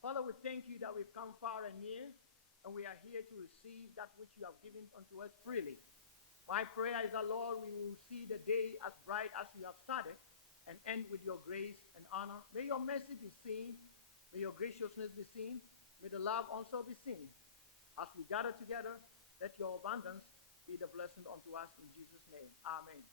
Father, we thank you that we've come far and near, and we are here to receive that which you have given unto us freely. My prayer is that, Lord, we will see the day as bright as you have started and end with your grace and honor. May your mercy be seen. May your graciousness be seen. May the love also be seen. As we gather together, let your abundance be the blessing unto us in Jesus' name. Amen.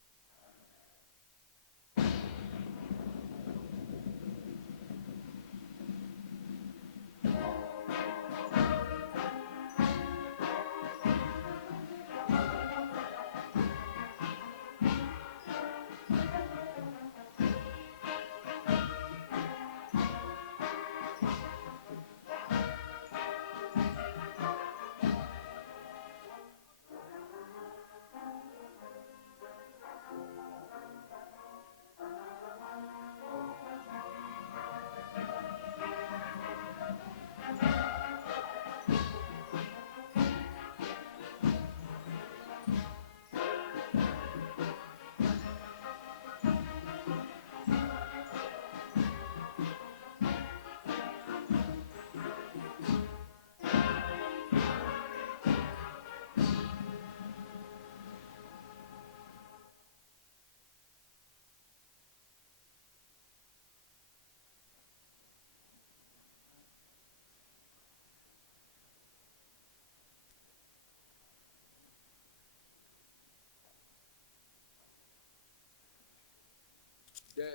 The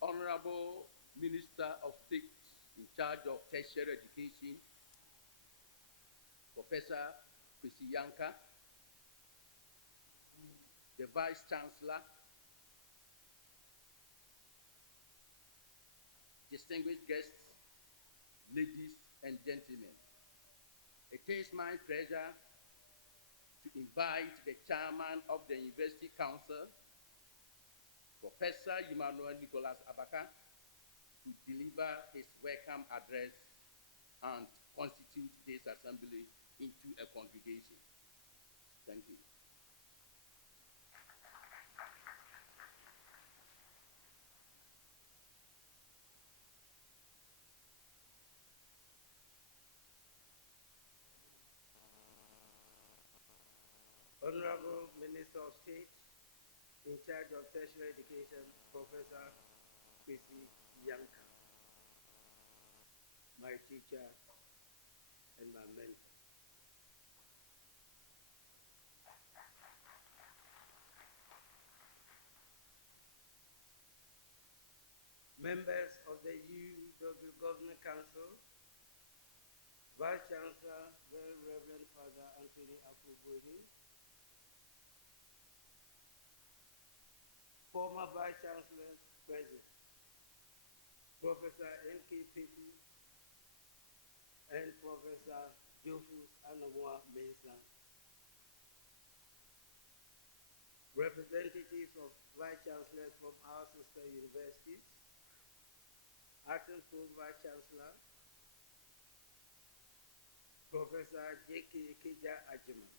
Honorable Minister of State in charge of tertiary education, Professor Kwesi Yanka, the Vice Chancellor, distinguished guests, ladies and gentlemen. It is my pleasure to invite the Chairman of the University Council, Professor Emmanuel Nicholas Abaka, to deliver his welcome address and constitute this assembly into a congregation. Thank you. Honorable Minister of State in charge of tertiary education, Professor Kwesi Yanka, my teacher and my mentor. Members of the UEW Governor Council, Vice Chancellor, Very Reverend Father Anthony Afubodi, former Vice Chancellor President, Professor N.K. Peku, and Professor Professor Jofus Anamoa Mensah, representatives of Vice Chancellors from our sister universities, Acting Pro-Vice Chancellor, Professor J.K. Keja Ajiman,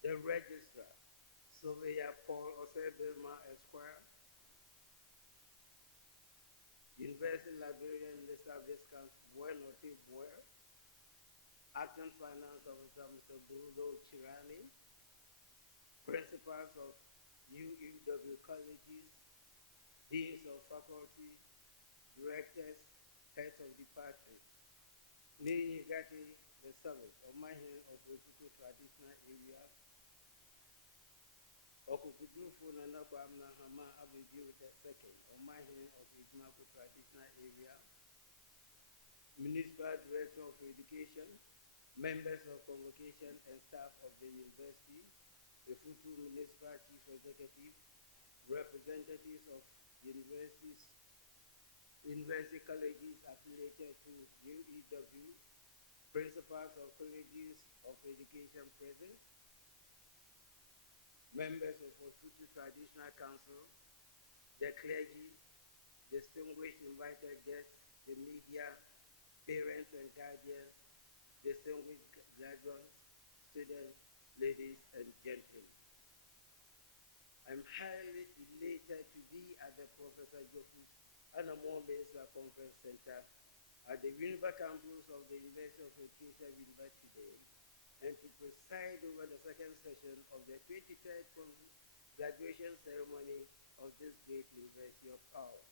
the Registrar, Surveyor Paul Osebelma Esquire, University Librarian Mr. Viscount Buenote Boer, Acting Finance Officer Mr. Bruno Chirani, Principals of UEW colleges, Deans of faculty, Directors, Heads of departments, Nini Gati the Service, Omahin of Ofuku Traditional Area, Okukudufu Nanakwamna Hama Abibu the Second, Omahin of Ijmaku Traditional Area, Municipal Director of Education, members of Convocation and staff of the university, the Futu Municipal Chief Executive, representatives of universities, university colleges affiliated to UEW, principals of colleges of education present, members of Futu Traditional Council, the clergy, distinguished invited guests, the media, parents and guardians, distinguished graduates, students, ladies and gentlemen. I'm highly elated to be at the Professor Jofus Anamoa Mensah Conference Center at the Winneba campus of the University of Education Winneba today, and to preside over the second session of the 23rd graduation ceremony of this great University of ours.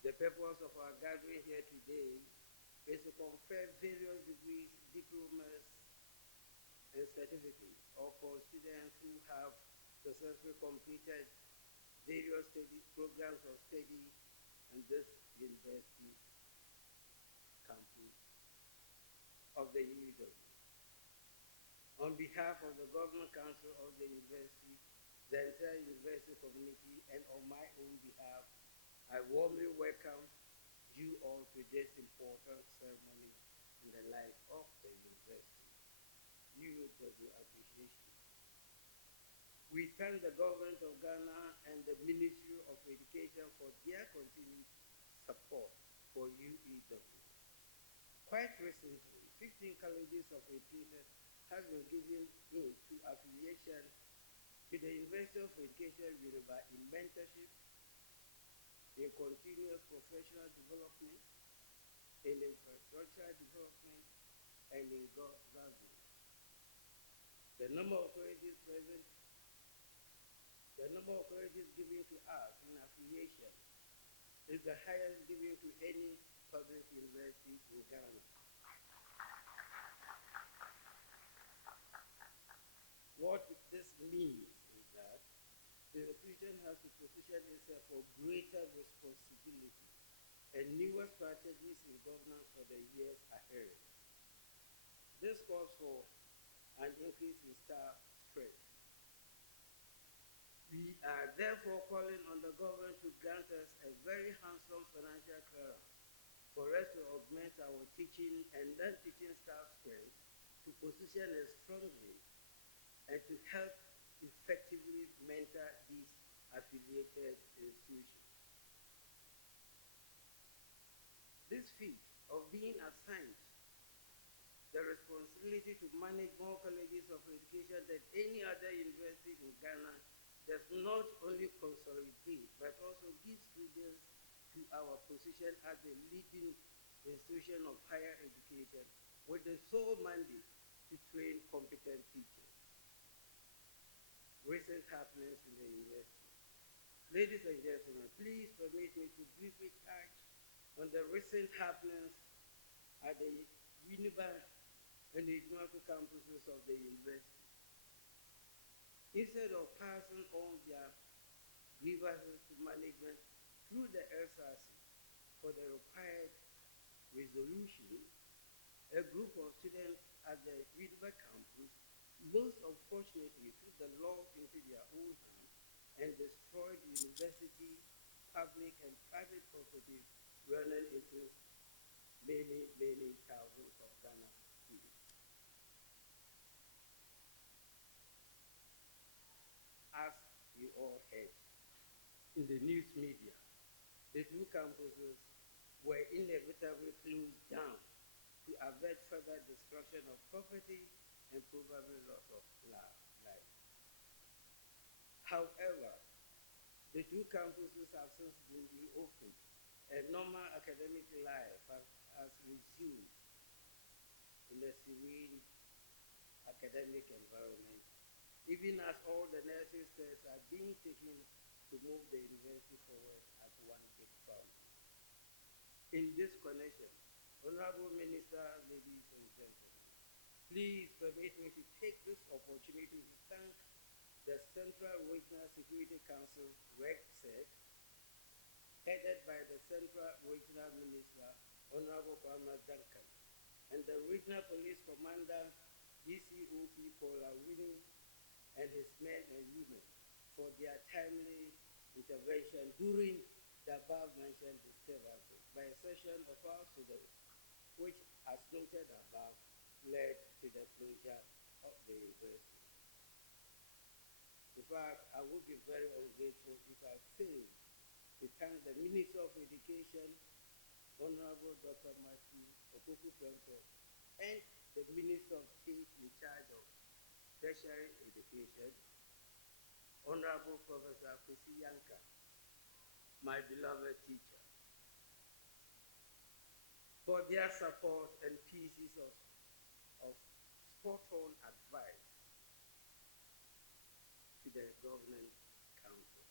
The purpose of our gathering here today is to confer various degrees, diplomas, and certificates upon students who have successfully completed various programs of study in this university campus of the UEW. On behalf of the Government Council of the university, the entire university community, and on my own behalf, I warmly welcome you all to this important ceremony in the life of the university. UEW Appreciation. We thank the government of Ghana and the Ministry of Education for their continued support for UEW. Quite recently, 15 colleges of education have been given in to affiliation to the University of Education Winneba in mentorship, in continuous professional development, in infrastructural development, and in governance. The number of colleges present, the number of colleges given to us in affiliation is the highest given to any public university in Ghana. What this means is that the institution has to position itself for greater responsibility and newer strategies in governance for the years ahead. This calls for an increase in staff strength. We are therefore calling on the government to grant us a very handsome financial clearance for us to augment our teaching and non-teaching staff strength to position us strongly and to help effectively mentor these affiliated institutions. This feat of being assigned the responsibility to manage more colleges of education than any other university in Ghana does not only consolidate, but also gives credence to our position as the leading institution of higher education with the sole mandate to train competent teachers. Recent happenings in the university. Ladies and gentlemen, please permit me to briefly touch on the recent happenings at the Winneba and the Ijmaku campuses of the university. Instead of passing on their grievances to management through the SRC for the required resolution, a group of students at the Winneba campus most unfortunately took the law into their own hands and destroyed university, public and private property running into all heard in the news media. The two campuses were inevitably closed down to avert further destruction of property and probably loss of life. However, the two campuses have since been reopened, and normal academic life has resumed in a serene academic environment, even as all the necessary steps are being taken to move the university forward as one big family. In this connection, Honorable Minister, ladies and gentlemen, please permit me to take this opportunity to thank the Central Regional Security Council, RECSEC, headed by the Central Regional Minister, Honorable Kwame Duncan, and the Regional Police Commander, DCOP Paul Awini, and his men and women for their timely intervention during the above-mentioned disturbances by a session of our students, which, as noted above, led to the closure of the university. In fact, I would be very ungrateful if I failed to thank the Minister of Education, Honorable Dr. Matthew Opoku-Prempeh, and the Minister of State in charge of Tertiary Education, Honorable Professor Kwesi Yanka, my beloved teacher, for their support and pieces of spot-on advice to the Governing Council.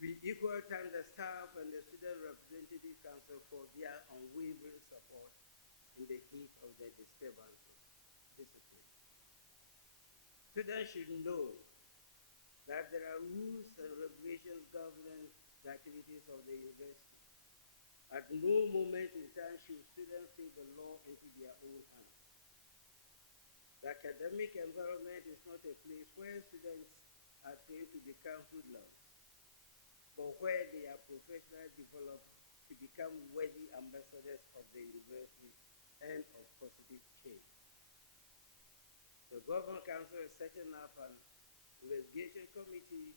We equally thank the staff and the Student Representative Council for their unwavering support in the heat of the disturbances. Discipline. Students should know that there are rules and regulations governing the activities of the university. At no moment in time should students take the law into their own hands. The academic environment is not a place where students are trained to become hoodlums, but where they are professionally developed to become worthy ambassadors of the university and of positive change. The Governing Council is setting up an investigation committee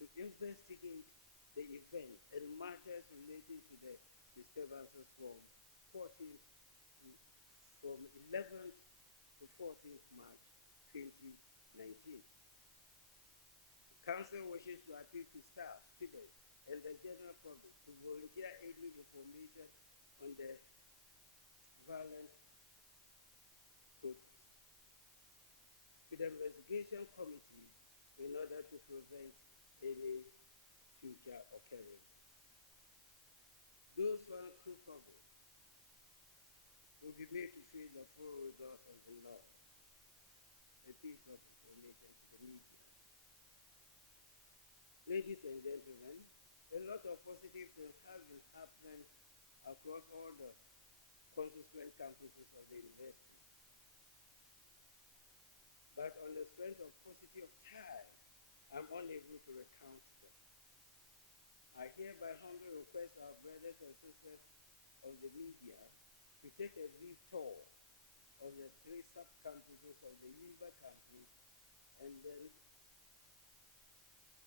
to investigate the event and matters related to the disturbances from 11th to 14th March 2019. The Council wishes to appeal to staff, students, and the general public to volunteer aiding information on the violent protest to the investigation committee in order to prevent any future occurrence. Those found culpable will be made to face the full rigors of the law. A piece of information to the media. Ladies and gentlemen, a lot of positive things have been happening across all the constituent campuses of the university. But on the strength of positive ties, I'm unable to recount them. I hereby humbly request our brothers and sisters of the media to take a brief tour of the 3 sub-campuses of the Univa campus and then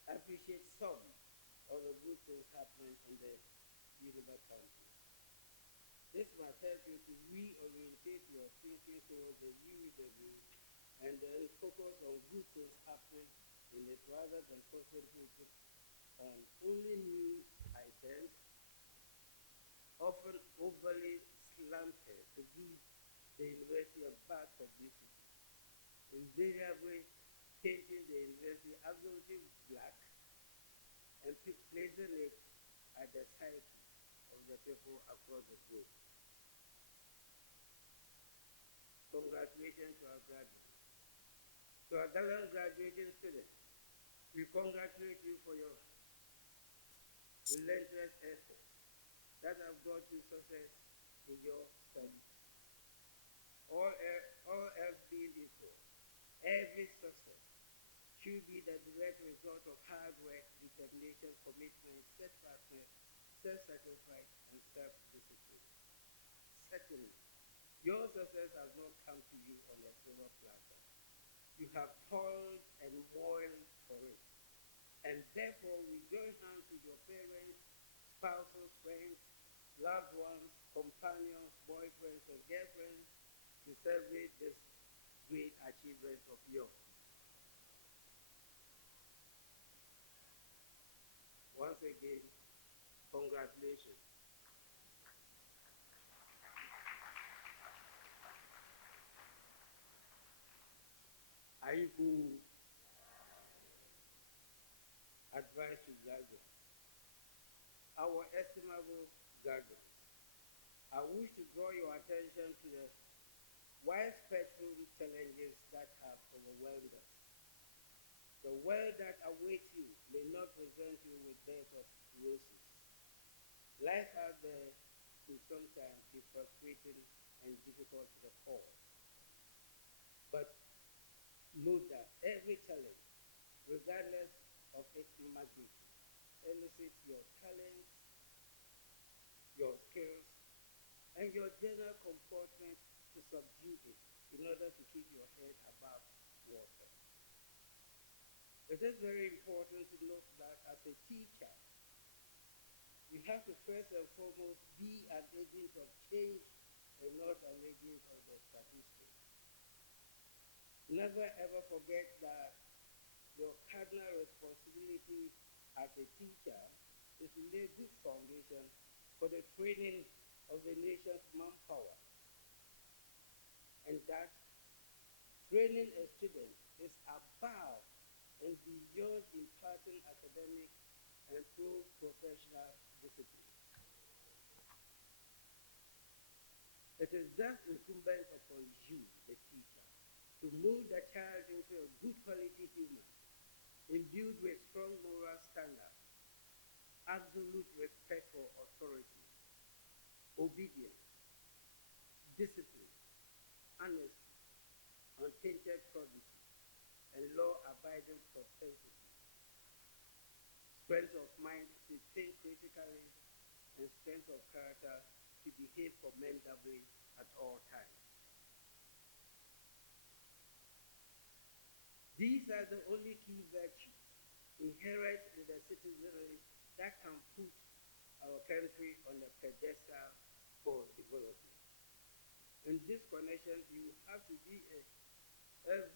appreciate some of the good things happening in the Univa campus. This might help you to reorientate your thinking towards the UEW and then focus on good things happening in it rather than concentrating on only news items, often overly slanted to give the university a bad publicity, invariably painting the university absolutely black and placing it at the sight of the people across the globe. Congratulations to our graduates. To our gallant graduating students, we congratulate you for your relentless efforts that have brought you success in your studies. All else being equal, every success should be the direct result of hard work, determination, commitment, steadfastness, self-sacrifice, and self-discipline. Secondly, your success has not come to you on a silver platter. You have toiled and moiled for it. And therefore, we join hands with your parents, spouses, friends, loved ones, companions, boyfriends, and girlfriends to celebrate this great achievement of yours. Once again, congratulations. Aibu advice to guardians. Our estimable guardians, I wish to draw your attention to the widespread challenges that have overwhelmed us. The world that awaits you may not present you with beds of roses. Life out there can sometimes be frustrating and difficult to the core. But note that every challenge, regardless of its magnitude, elicits your talents, your skills, and your general comportment to subdue it in order to keep your head above water. It is very important to note that as a teacher, you have to first and foremost be an agent of change and not an agent of the statistics. Never ever forget that your cardinal responsibility as a teacher is to lay good foundation for the training of the nation's manpower. And that training a student is above and beyond imparting academic and professional discipline. It is thus incumbent upon you, the teacher, to mold the child into a good quality human, imbued with strong moral standards, absolute respect for authority, obedience, discipline, honesty, untainted probity, and law-abiding propensity, strength of mind to think critically, and strength of character to behave commendably at all times. These are the only key virtues inherent in the citizenry that can put our country on the pedestal for development. In this connection, you have to be a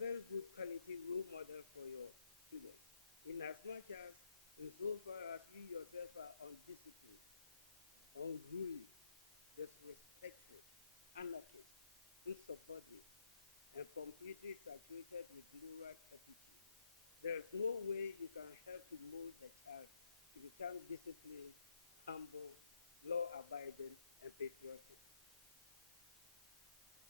very good quality role model for your students, in as much as insofar as you yourself are undisciplined, unruly, disrespectful, anarchist, insubordinate, and completely saturated with moral turpitude. There is no way you can help to mold the child to become disciplined, humble, law-abiding, and patriotic.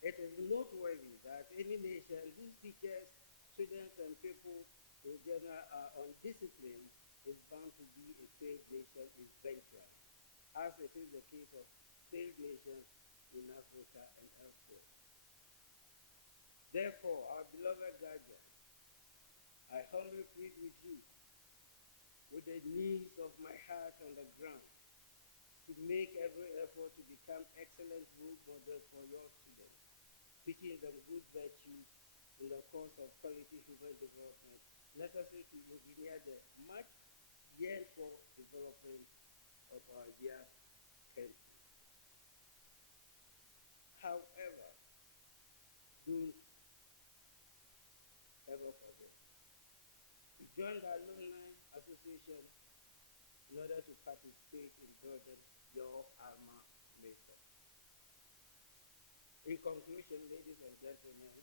It is noteworthy that any nation whose teachers, students, and people in general are undisciplined is bound to be a failed nation eventually, as it is the case of failed nations in Africa and elsewhere. Therefore, our beloved guardians, I humbly plead with you, with the knees of my heart on the ground, to make every effort to become excellent role models for your students, teaching them good virtues in the course of quality human development necessary to engineer the much yearned for development of our dear country. However, don't ever forget to join the Alumni Association in order to participate in building your alma mater. In conclusion, ladies and gentlemen,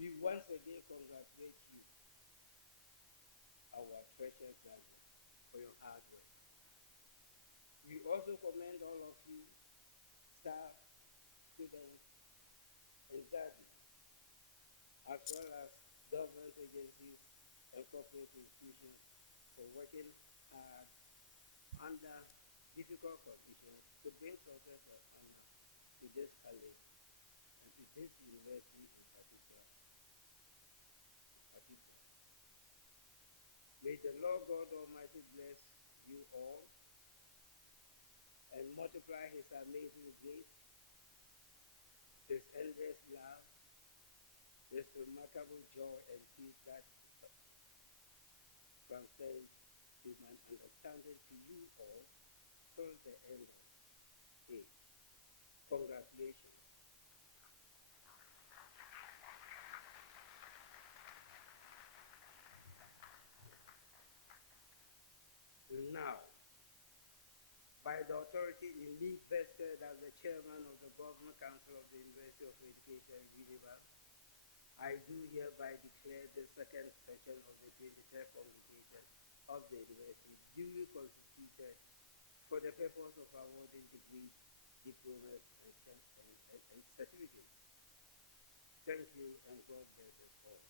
we once again congratulate you, our precious graduates, for your hard work. We also commend all of you, staff, students, and guardians, as well as government agencies and corporate institutions for working hard under difficult conditions to bring success and honor to this college and to this university in particular. May the Lord God Almighty bless you all and multiply His amazing grace, His endless love, His remarkable joy and peace that transcend human understanding to you all till the end of age. Congratulations. Now, by the authority in me vested as the chairman of the Governing Council of the University of Education, UNIVAC, I do hereby declare the second session of the 23rd Congregation of the University duly constituted for the purpose of awarding degrees, diplomas, and certificates. Thank you, and God bless us all.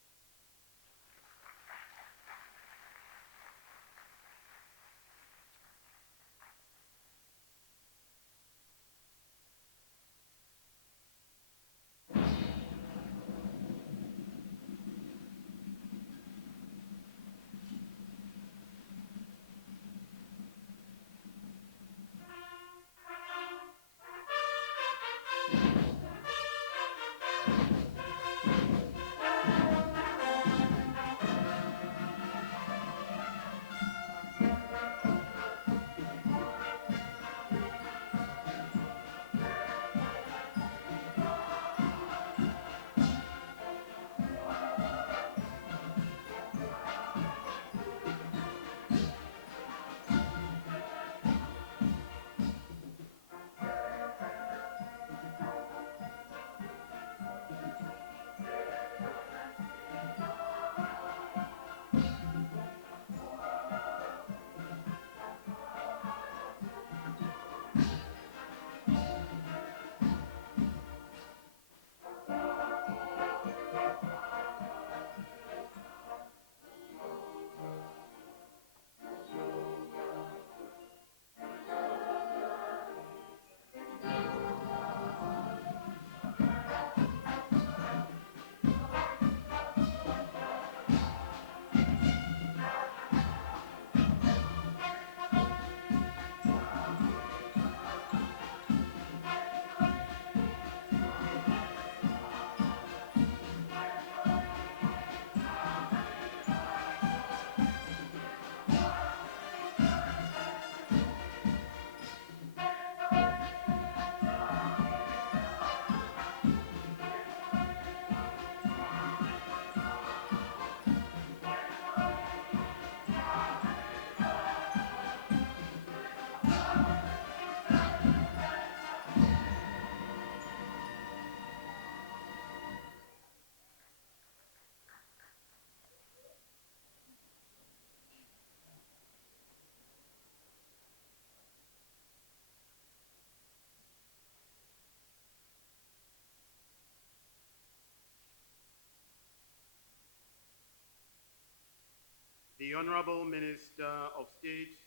The Honorable Minister of State,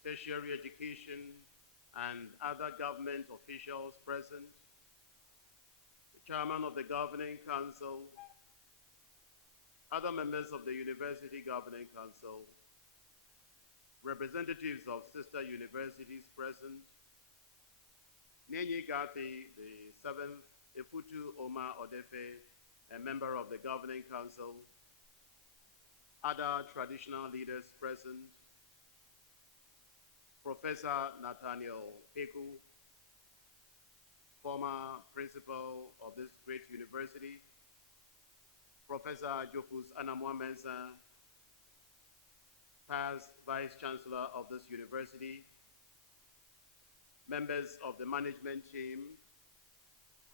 Tertiary Education, and other government officials present, the Chairman of the Governing Council, other members of the University Governing Council, representatives of sister universities present, Nenye Gati, the 7th, Efutu Oma Odefe, a member of the Governing Council, other traditional leaders present, Professor Nathaniel Peku, former principal of this great university, Professor Jopus Anamwa Mensah, past Vice Chancellor of this university, members of the management team,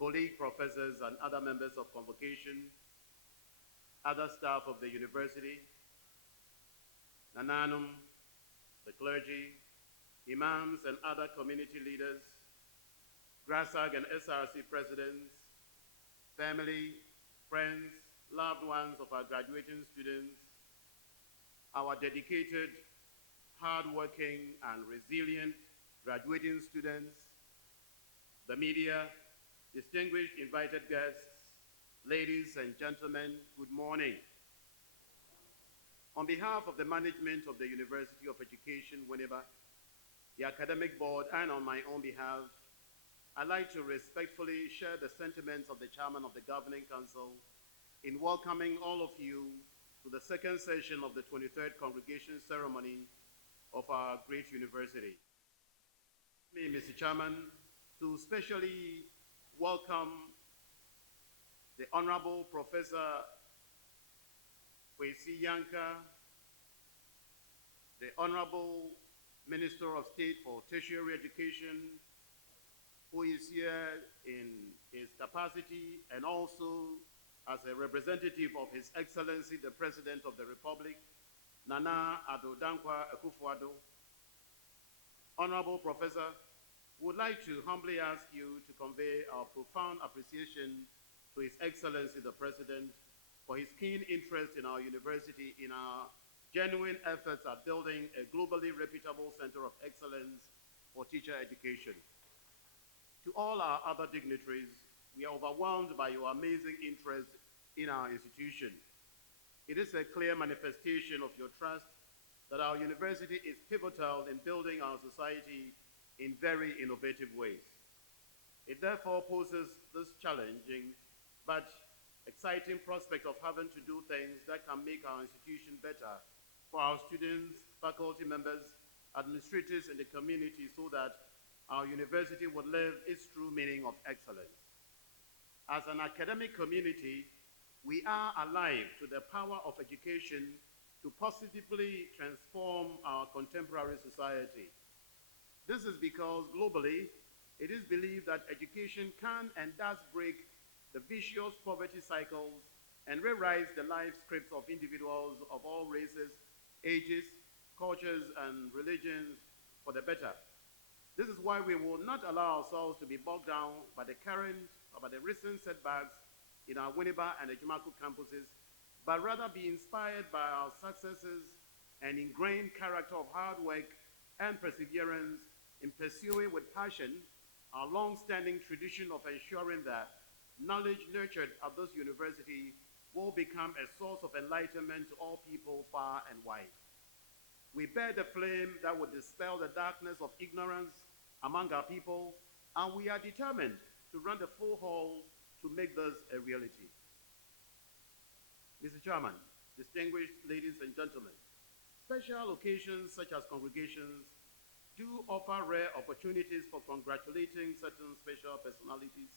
colleague professors and other members of convocation, other staff of the university, Nananum, the clergy, imams and other community leaders, GRASAG and SRC presidents, family, friends, loved ones of our graduating students, our dedicated, hardworking and resilient graduating students, the media, distinguished invited guests, ladies and gentlemen, good morning. On behalf of the management of the University of Education, Winneba, the academic board, and on my own behalf, I'd like to respectfully share the sentiments of the Chairman of the Governing Council in welcoming all of you to the second session of the 23rd Congregation Ceremony of our great university. Me, Mr. Chairman, to specially welcome the Honorable Professor Kwesi Yanka, the Honorable Minister of State for Tertiary Education, who is here in his capacity and also as a representative of His Excellency, the President of the Republic, Nana Addo Dankwa Akufo-Addo. Honorable Professor, we would like to humbly ask you to convey our profound appreciation to His Excellency, the President, for his keen interest in our university, in our genuine efforts at building a globally reputable center of excellence for teacher education. To all our other dignitaries, we are overwhelmed by your amazing interest in our institution. It is a clear manifestation of your trust that our university is pivotal in building our society in very innovative ways. It therefore poses this challenging but exciting prospect of having to do things that can make our institution better for our students, faculty members, administrators, and the community so that our university would live its true meaning of excellence. As an academic community, we are alive to the power of education to positively transform our contemporary society. This is because globally, it is believed that education can and does break the vicious poverty cycles and rewrite the life scripts of individuals of all races, ages, cultures, and religions for the better. This is why we will not allow ourselves to be bogged down by the current or by the recent setbacks in our Winneba and Ejumaku campuses, but rather be inspired by our successes and ingrained character of hard work and perseverance in pursuing with passion our long-standing tradition of ensuring that knowledge nurtured at this university will become a source of enlightenment to all people far and wide. We bear the flame that would dispel the darkness of ignorance among our people, and we are determined to run the full hall to make this a reality. Mr. Chairman, distinguished ladies and gentlemen, special occasions such as congregations do offer rare opportunities for congratulating certain special personalities.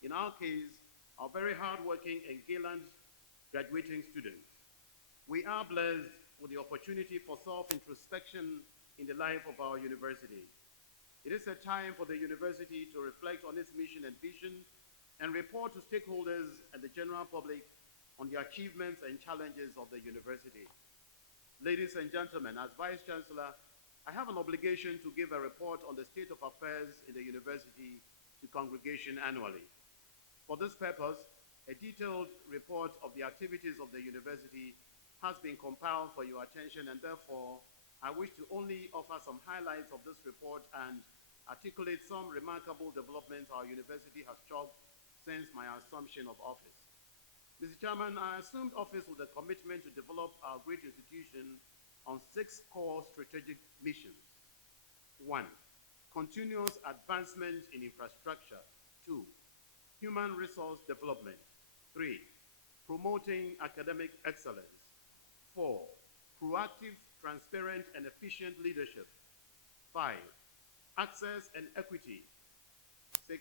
In our case, our very hardworking and gallant graduating students. We are blessed with the opportunity for self-introspection in the life of our university. It is a time for the university to reflect on its mission and vision and report to stakeholders and the general public on the achievements and challenges of the university. Ladies and gentlemen, as Vice Chancellor, I have an obligation to give a report on the state of affairs in the university to congregation annually. For this purpose, a detailed report of the activities of the university has been compiled for your attention, and therefore, I wish to only offer some highlights of this report and articulate some remarkable developments our university has chalked since my assumption of office. Mr. Chairman, I assumed office with a commitment to develop our great institution on 6 core strategic missions. 1, continuous advancement in infrastructure. 2, human resource development. 3, promoting academic excellence. 4, proactive, transparent, and efficient leadership. 5, access and equity. 6,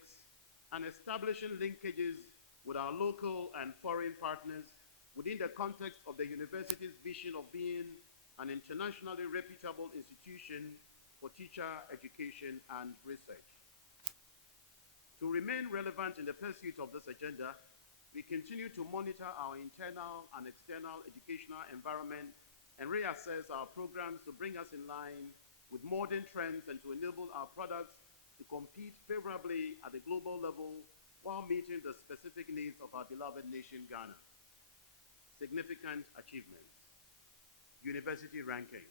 and establishing linkages with our local and foreign partners within the context of the university's vision of being an internationally reputable institution for teacher education and research. To remain relevant in the pursuit of this agenda, we continue to monitor our internal and external educational environment and reassess our programs to bring us in line with modern trends and to enable our products to compete favorably at the global level while meeting the specific needs of our beloved nation, Ghana. Significant achievements. University ranking.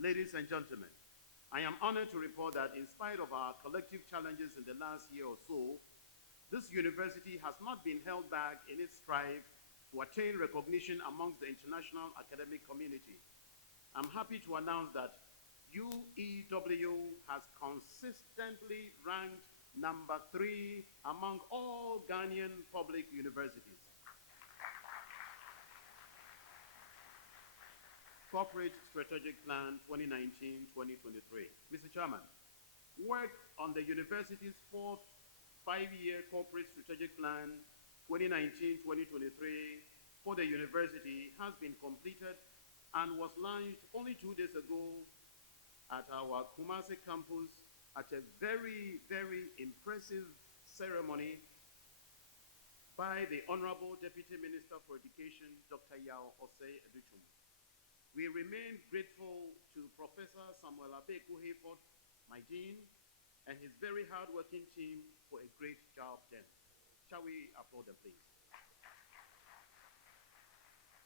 Ladies and gentlemen, I am honored to report that in spite of our collective challenges in the last year or so, this university has not been held back in its strive to attain recognition amongst the international academic community. I'm happy to announce that UEW has consistently ranked number 3 among all Ghanaian public universities. Corporate Strategic Plan 2019-2023. Mr. Chairman, work on the university's fourth five-year Corporate Strategic Plan 2019-2023 for the university has been completed and was launched only 2 days ago at our Kumasi campus at a very, very impressive ceremony by the Honorable Deputy Minister for Education, Dr. Yao Osei Educhum. We remain grateful to Professor Samuel Abeku Hayford, my dean, and his very hard-working team for a great job done. Shall we applaud them, please?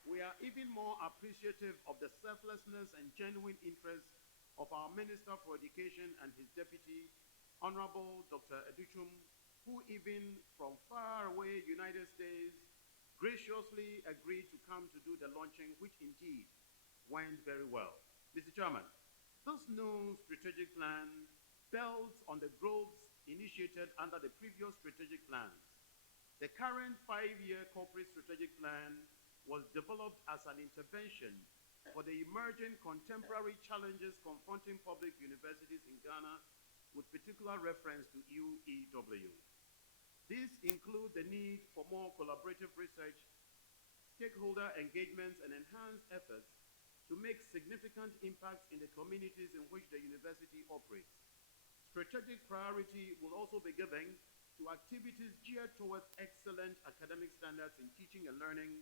We are even more appreciative of the selflessness and genuine interest of our Minister for Education and his deputy, Honorable Dr. Educhum, who even from far away United States graciously agreed to come to do the launching, which indeed went very well. Mr. Chairman, this new strategic plan builds on the growths initiated under the previous strategic plans. The current five-year corporate strategic plan was developed as an intervention for the emerging contemporary challenges confronting public universities in Ghana, with particular reference to UEW. These include the need for more collaborative research, stakeholder engagements, and enhanced efforts to make significant impacts in the communities in which the university operates. Strategic priority will also be given to activities geared towards excellent academic standards in teaching and learning,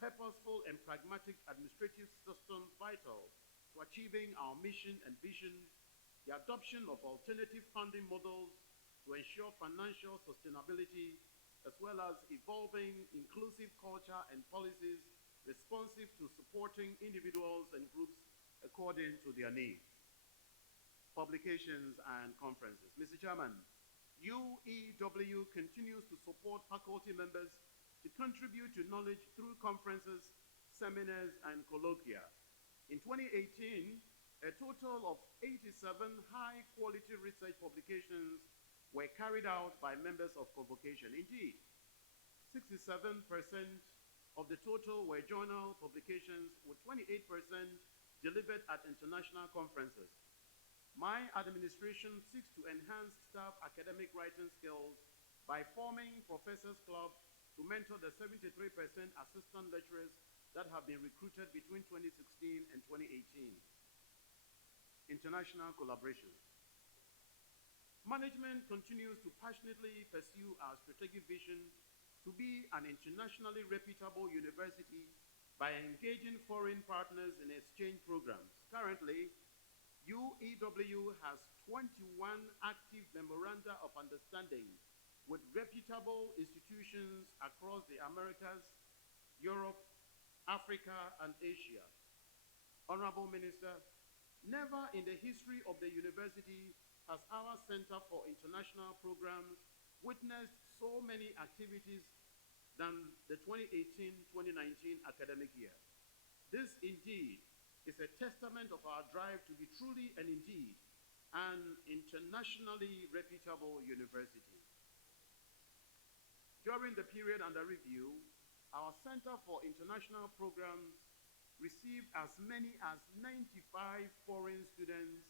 purposeful and pragmatic administrative systems vital to achieving our mission and vision, the adoption of alternative funding models to ensure financial sustainability, as well as evolving inclusive culture and policies responsive to supporting individuals and groups according to their needs. Publications and conferences. Mr. Chairman, UEW continues to support faculty members to contribute to knowledge through conferences, seminars, and colloquia. In 2018, a total of 87 high-quality research publications were carried out by members of Convocation. Indeed, 67% of the total were journal publications, with 28% delivered at international conferences. My administration seeks to enhance staff academic writing skills by forming Professors Club to mentor the 73% assistant lecturers that have been recruited between 2016 and 2018. International collaboration. Management continues to passionately pursue our strategic vision to be an internationally reputable university by engaging foreign partners in exchange programs. Currently, UEW has 21 active memoranda of understanding with reputable institutions across the Americas, Europe, Africa, and Asia. Honorable Minister, never in the history of the university has our Center for International Programs witnessed so many activities than the 2018-2019 academic year. This indeed is a testament of our drive to be truly and indeed an internationally reputable university. During the period under review, our Center for International Programs received as many as 95 foreign students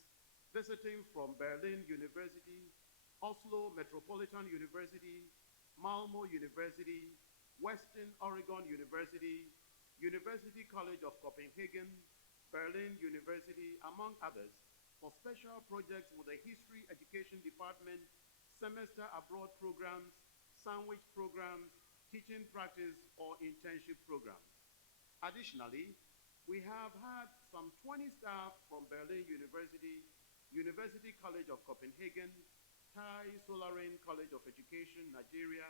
visiting from Berlin University, Oslo Metropolitan University, Malmö University, Western Oregon University, University College of Copenhagen, Berlin University, among others, for special projects with the History Education Department, semester abroad programs, sandwich programs, teaching practice, or internship programs. Additionally, we have had some 20 staff from Berlin University, University College of Copenhagen, Thai Solarin College of Education, Nigeria,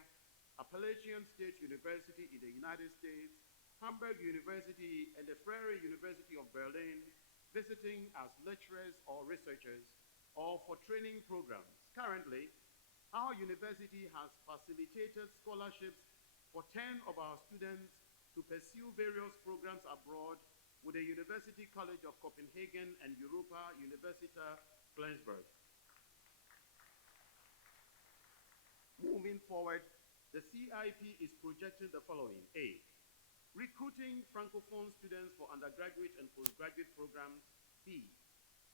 Appalachian State University in the United States, Hamburg University, and the Freie University of Berlin, visiting as lecturers or researchers, or for training programs. Currently, our university has facilitated scholarships for 10 of our students to pursue various programs abroad with the University College of Copenhagen and Europa Universita Flensburg. Moving forward, the CIP is projecting the following. A, Recruiting Francophone students for undergraduate and postgraduate programs. B.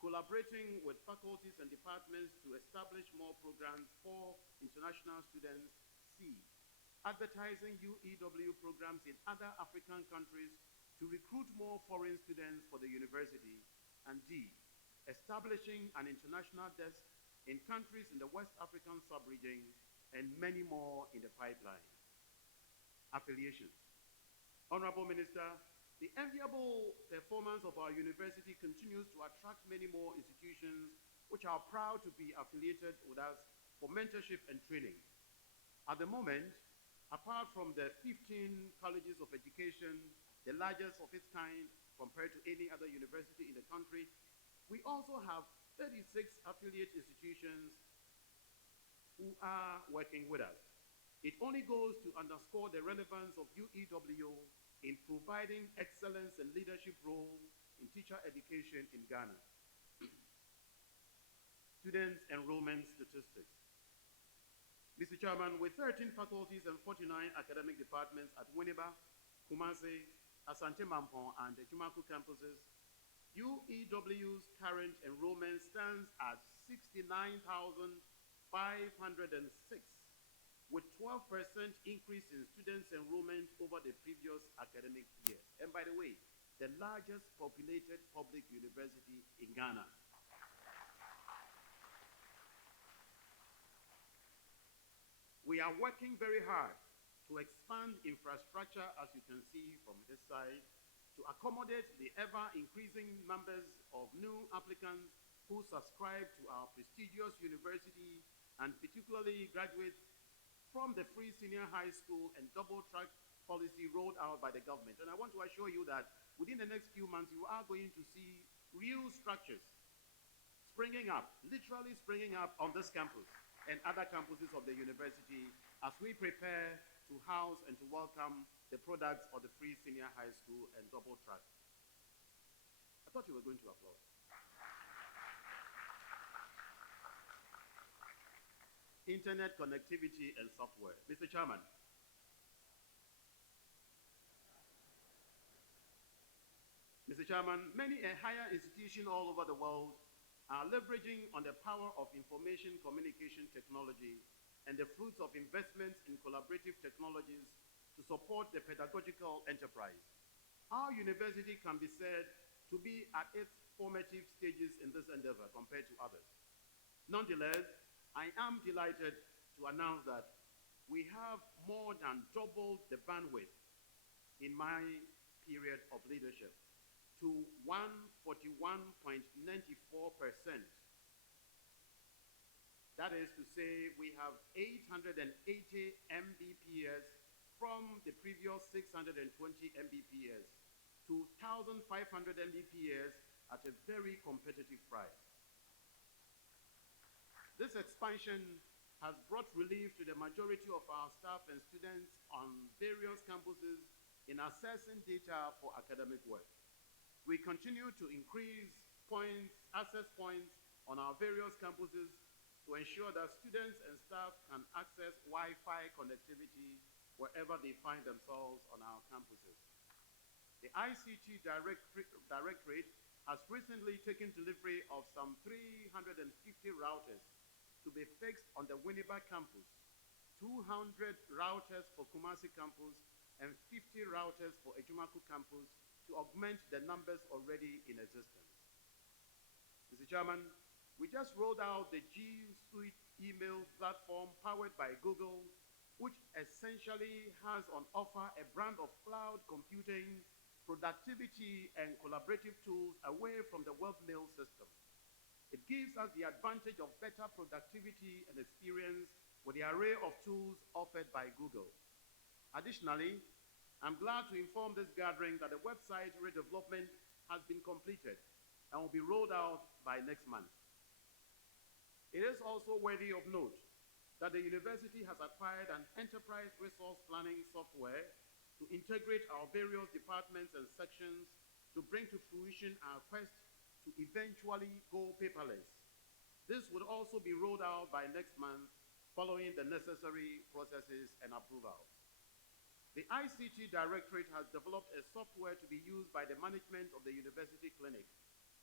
Collaborating with faculties and departments to establish more programs for international students. C. Advertising UEW programs in other African countries to recruit more foreign students for the university. And D. Establishing an international desk in countries in the West African sub-region, and many more in the pipeline. Affiliations. Honorable Minister, the enviable performance of our university continues to attract many more institutions which are proud to be affiliated with us for mentorship and training. At the moment, apart from the 15 colleges of education, the largest of its kind compared to any other university in the country, we also have 36 affiliate institutions who are working with us. It only goes to underscore the relevance of UEW in providing excellence and leadership role in teacher education in Ghana. Students enrollment statistics. Mr. Chairman, with 13 faculties and 49 academic departments at Winneba, Kumasi, Asante Mampong, and the Jumaku campuses, UEW's current enrollment stands at 69,506, with 12% increase in students' enrollment over the previous academic year. And by the way, the largest populated public university in Ghana. We are working very hard to expand infrastructure, as you can see from this side, to accommodate the ever-increasing numbers of new applicants who subscribe to our prestigious university, and particularly graduates from the free senior high school and double-track policy rolled out by the government. And I want to assure you that within the next few months, you are going to see real structures springing up, literally springing up on this campus and other campuses of the university as we prepare to house and to welcome the products of the free senior high school and double track. I thought you were going to applaud. Internet connectivity and software. Mr. Chairman, many a higher institution all over the world are leveraging on the power of information communication technology and the fruits of investments in collaborative technologies to support the pedagogical enterprise. Our university can be said to be at its formative stages in this endeavor compared to others. Nonetheless, I am delighted to announce that we have more than doubled the bandwidth in my period of leadership to 141.94%. That is to say, we have 880 Mbps from the previous 620 Mbps to 1,500 Mbps at a very competitive price. This expansion has brought relief to the majority of our staff and students on various campuses in accessing data for academic work. We continue to increase access points on our various campuses to ensure that students and staff can access Wi-Fi connectivity wherever they find themselves on our campuses. The ICT Directorate has recently taken delivery of some 350 routers to be fixed on the Winneba campus, 200 routers for Kumasi campus, and 50 routers for Ejumaku campus to augment the numbers already in existence. Mr. Chairman, we just rolled out the G Suite email platform powered by Google, which essentially has on offer a brand of cloud computing, productivity, and collaborative tools away from the web mail system. It gives us the advantage of better productivity and experience with the array of tools offered by Google. Additionally, I'm glad to inform this gathering that the website redevelopment has been completed and will be rolled out by next month. It is also worthy of note that the university has acquired an enterprise resource planning software to integrate our various departments and sections to bring to fruition our quest to eventually go paperless. This would also be rolled out by next month following the necessary processes and approvals. The ICT Directorate has developed a software to be used by the management of the university clinic.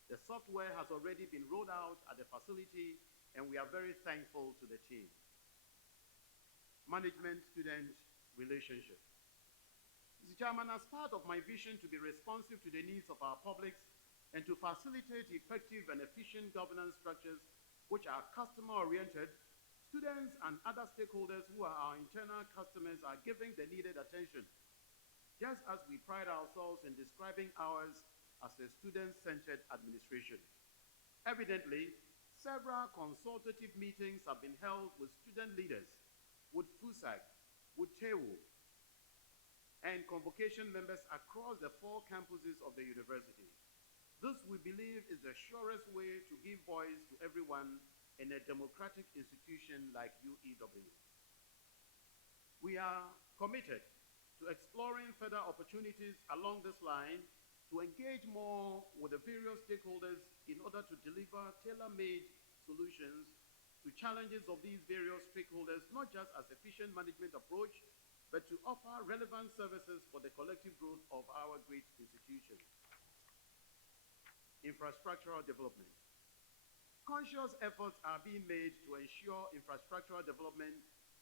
The software has already been rolled out at the facility, and we are very thankful to the team. Management-student relationship. Mr. Chairman, as part of my vision to be responsive to the needs of our publics and to facilitate effective and efficient governance structures which are customer-oriented, students and other stakeholders who are our internal customers are giving the needed attention, just as we pride ourselves in describing ours as a student-centered administration. Evidently, several consultative meetings have been held with student leaders, with FUSAG, with TEWU, and convocation members across the 4 campuses of the university. This, we believe, is the surest way to give voice to everyone in a democratic institution like UEW. We are committed to exploring further opportunities along this line to engage more with the various stakeholders in order to deliver tailor-made solutions to challenges of these various stakeholders, not just as efficient management approach, but to offer relevant services for the collective growth of our great institution. Infrastructural development. Conscious efforts are being made to ensure infrastructural development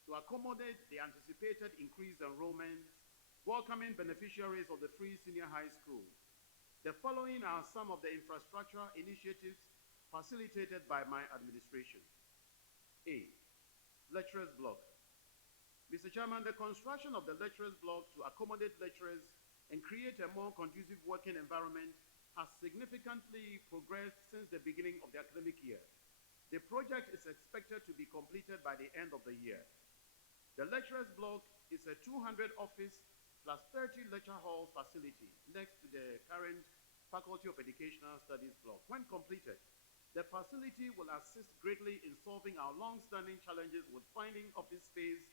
to accommodate the anticipated increased enrollment, welcoming beneficiaries of the free senior high school. The following are some of the infrastructural initiatives facilitated by my administration. A. Lecturers Block. Mr. Chairman, the construction of the lecturers block to accommodate lecturers and create a more conducive working environment has significantly progressed since the beginning of the academic year. The project is expected to be completed by the end of the year. The lecturers block is a 200 office plus 30 lecture hall facility next to the current Faculty of Educational Studies block. When completed, the facility will assist greatly in solving our long-standing challenges with finding office space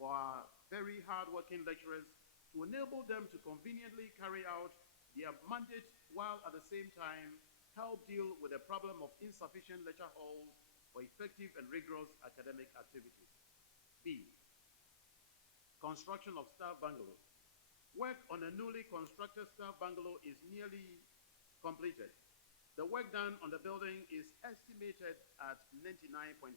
for our very hard-working lecturers to enable them to conveniently carry out their mandate while at the same time help deal with the problem of insufficient lecture halls for effective and rigorous academic activities. B. Construction of staff bungalow. Work on a newly constructed staff bungalow is nearly completed. The work done on the building is estimated at 99.5%.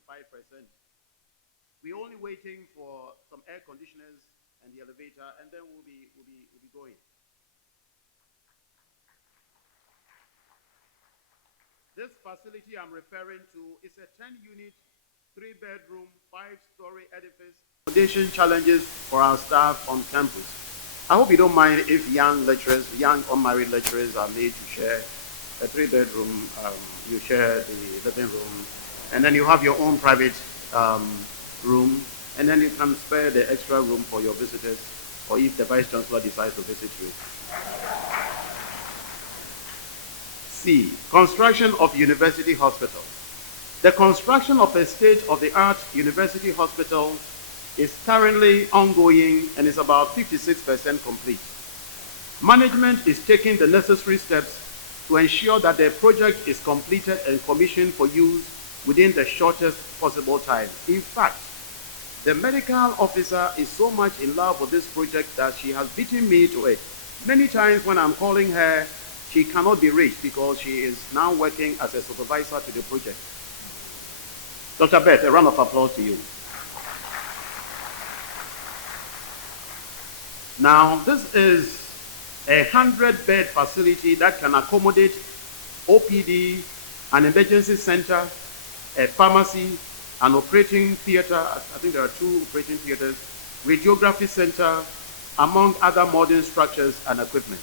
We're only waiting for some air conditioners and the elevator, and then we'll be going. This facility I'm referring to is a 10-unit, 3-bedroom, 5-story edifice. Accommodation challenges for our staff on campus. I hope you don't mind if young lecturers, young unmarried lecturers are made to share a 3-bedroom, you share the living room, and then you have your own private room, and then you can spare the extra room for your visitors, or if the Vice Chancellor decides to visit you. C. Construction of University Hospital. The construction of a state-of-the-art university hospital is currently ongoing and is about 56% complete. Management is taking the necessary steps to ensure that the project is completed and commissioned for use within the shortest possible time. In fact, the medical officer is so much in love with this project that she has beaten me to it. Many times when I'm calling her, she cannot be reached because she is now working as a supervisor to the project. Dr. Beth, a round of applause to you. Now, this is a 100-bed facility that can accommodate OPD, an emergency center, a pharmacy, an operating theater, I think there are 2 operating theaters, radiography center, among other modern structures and equipment.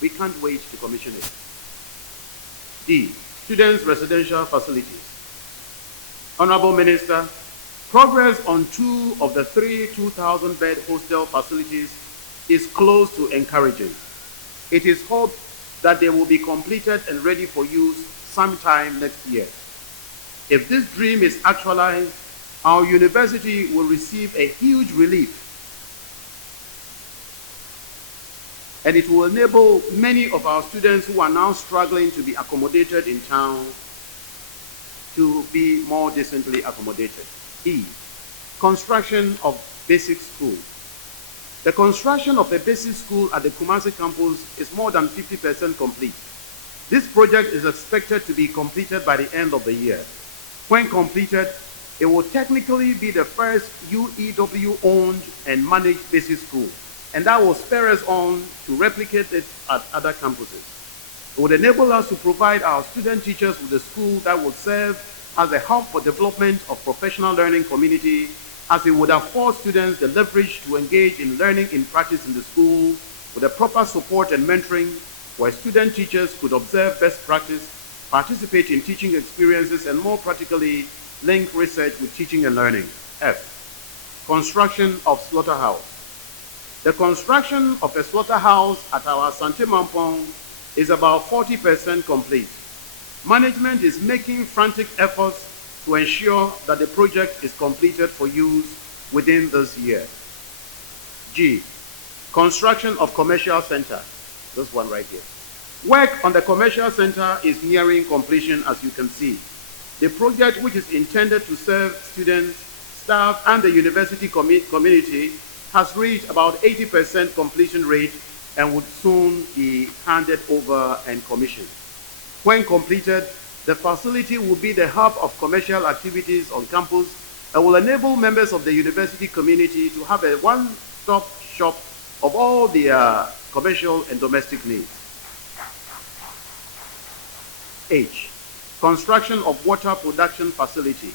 We can't wait to commission it. D. Students' residential facilities. Honorable Minister, progress on 2 of the 3 2,000-bed hostel facilities is close to encouraging. It is hoped that they will be completed and ready for use sometime next year. If this dream is actualized, our university will receive a huge relief, and it will enable many of our students who are now struggling to be accommodated in town to be more decently accommodated. E. Construction of basic school. The construction of a basic school at the Kumasi campus is more than 50% complete. This project is expected to be completed by the end of the year. When completed, it will technically be the first UEW-owned and managed basic school, and that will spur us on to replicate it at other campuses. It would enable us to provide our student teachers with a school that will serve as a hub for development of professional learning community, as it would afford students the leverage to engage in learning in practice in the school with the proper support and mentoring, where student teachers could observe best practice, participate in teaching experiences, and more practically link research with teaching and learning. F, construction of slaughterhouse. The construction of a slaughterhouse at our Asante Mampong is about 40% complete. Management is making frantic efforts to ensure that the project is completed for use within this year. G, construction of commercial center. This one right here. Work on the commercial center is nearing completion, as you can see. The project, which is intended to serve students, staff, and the university community, has reached about 80% completion rate and would soon be handed over and commissioned. When completed, the facility will be the hub of commercial activities on campus and will enable members of the university community to have a one-stop shop of all their commercial and domestic needs. H, construction of water production facility.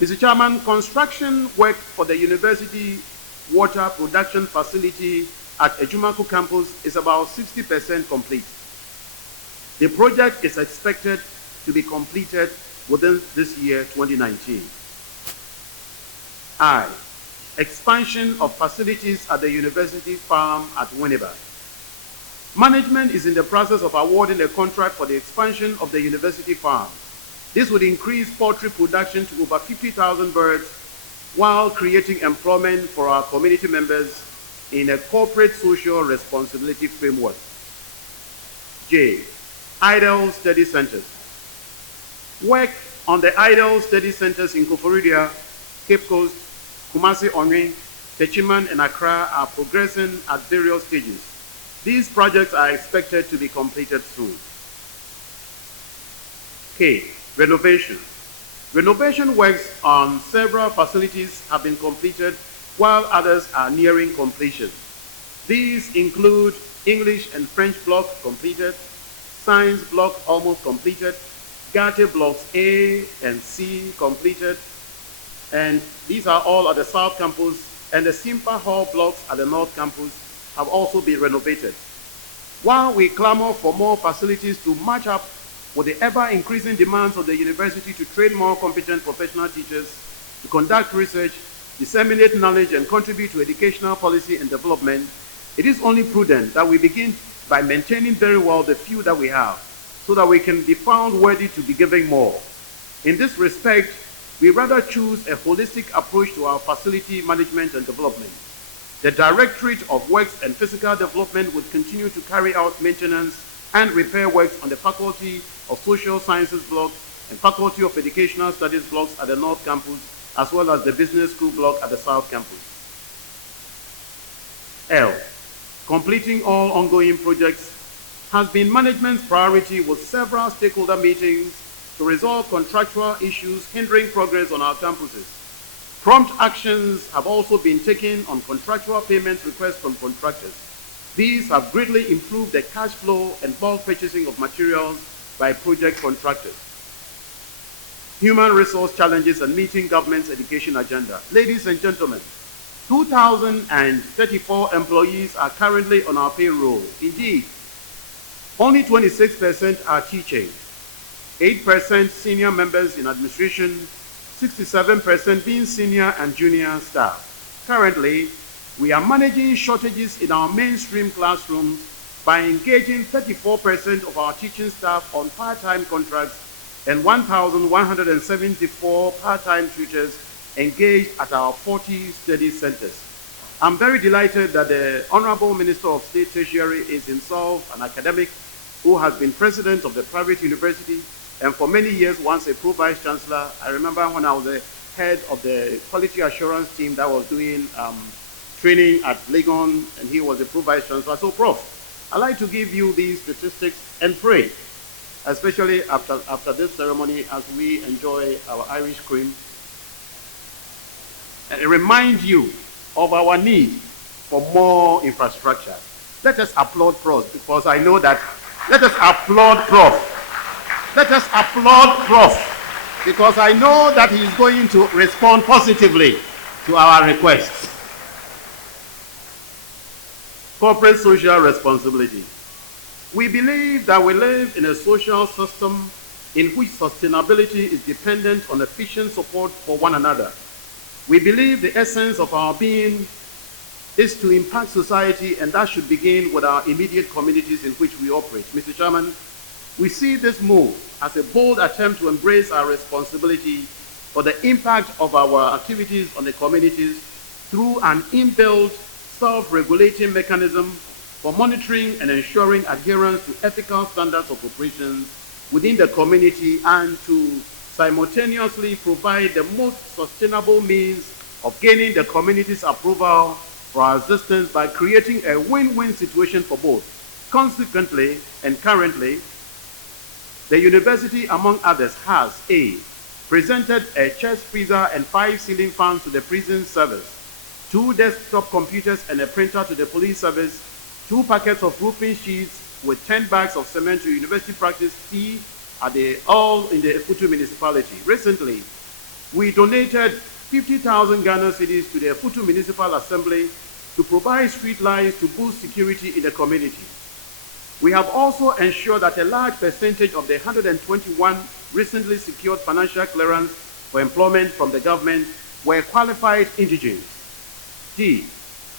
Mr. Chairman, construction work for the university water production facility at Ejumaku campus is about 60% complete. The project is expected to be completed within this year, 2019. I, expansion of facilities at the university farm at Winneba. Management is in the process of awarding a contract for the expansion of the university farm. This would increase poultry production to over 50,000 birds while creating employment for our community members in a corporate social responsibility framework. J, idle study centers. Work on the idle study centers in Koforidua, Cape Coast, Kumasi Onwe, Techiman, and Accra are progressing at various stages. These projects are expected to be completed soon. K, renovation. Renovation works on several facilities have been completed while others are nearing completion. These include English and French block completed, Science block almost completed, Gate blocks A and C completed, and these are all at the South Campus, and the Simpa Hall blocks at the North Campus have also been renovated. While we clamor for more facilities to match up with the ever-increasing demands of the university to train more competent professional teachers, to conduct research, disseminate knowledge, and contribute to educational policy and development, it is only prudent that we begin by maintaining very well the few that we have, so that we can be found worthy to be giving more. In this respect, we rather choose a holistic approach to our facility management and development. The Directorate of Works and Physical Development would continue to carry out maintenance and repair works on the Faculty of Social Sciences block and Faculty of Educational Studies blocks at the North Campus, as well as the Business School block at the South Campus. L, completing all ongoing projects has been management's priority, with several stakeholder meetings to resolve contractual issues hindering progress on our campuses. Prompt actions have also been taken on contractual payment requests from contractors. These have greatly improved the cash flow and bulk purchasing of materials by project contractors. Human resource challenges and meeting government's education agenda. Ladies and gentlemen, 2,034 employees are currently on our payroll. Indeed, only 26% are teaching, 8% senior members in administration, 67% being senior and junior staff. Currently, we are managing shortages in our mainstream classrooms by engaging 34% of our teaching staff on part-time contracts and 1,174 part-time tutors engaged at our 40 study centers. I'm very delighted that the Honorable Minister of State Tertiary is himself an academic who has been president of the private university and for many years once a pro-vice chancellor. I remember when I was the head of the quality assurance team that was doing training at Legon, and he was a Pro-Vice Chancellor. So, Prof, I'd like to give you these statistics and pray, especially after this ceremony as we enjoy our Irish cream, and remind you of our need for more infrastructure. Let us applaud Prof, because I know that. Let us applaud Prof. Let us applaud Prof, because I know that he is going to respond positively to our requests. Corporate social responsibility. We believe that we live in a social system in which sustainability is dependent on efficient support for one another. We believe the essence of our being is to impact society, and that should begin with our immediate communities in which we operate. Mr. Chairman, we see this move as a bold attempt to embrace our responsibility for the impact of our activities on the communities through an inbuilt self-regulating mechanism for monitoring and ensuring adherence to ethical standards of operations within the community, and to simultaneously provide the most sustainable means of gaining the community's approval for our existence by creating a win-win situation for both. Consequently, and currently, the university, among others, has A, presented a chest freezer and 5 ceiling fans to the prison service, 2 desktop computers and a printer to the police service, 2 packets of roofing sheets with 10 bags of cement to university practice T all in the Futu municipality. Recently, we donated 50,000 Ghana cedis to the Futu Municipal Assembly to provide street lights to boost security in the community. We have also ensured that a large percentage of the 121 recently secured financial clearance for employment from the government were qualified indigents. D,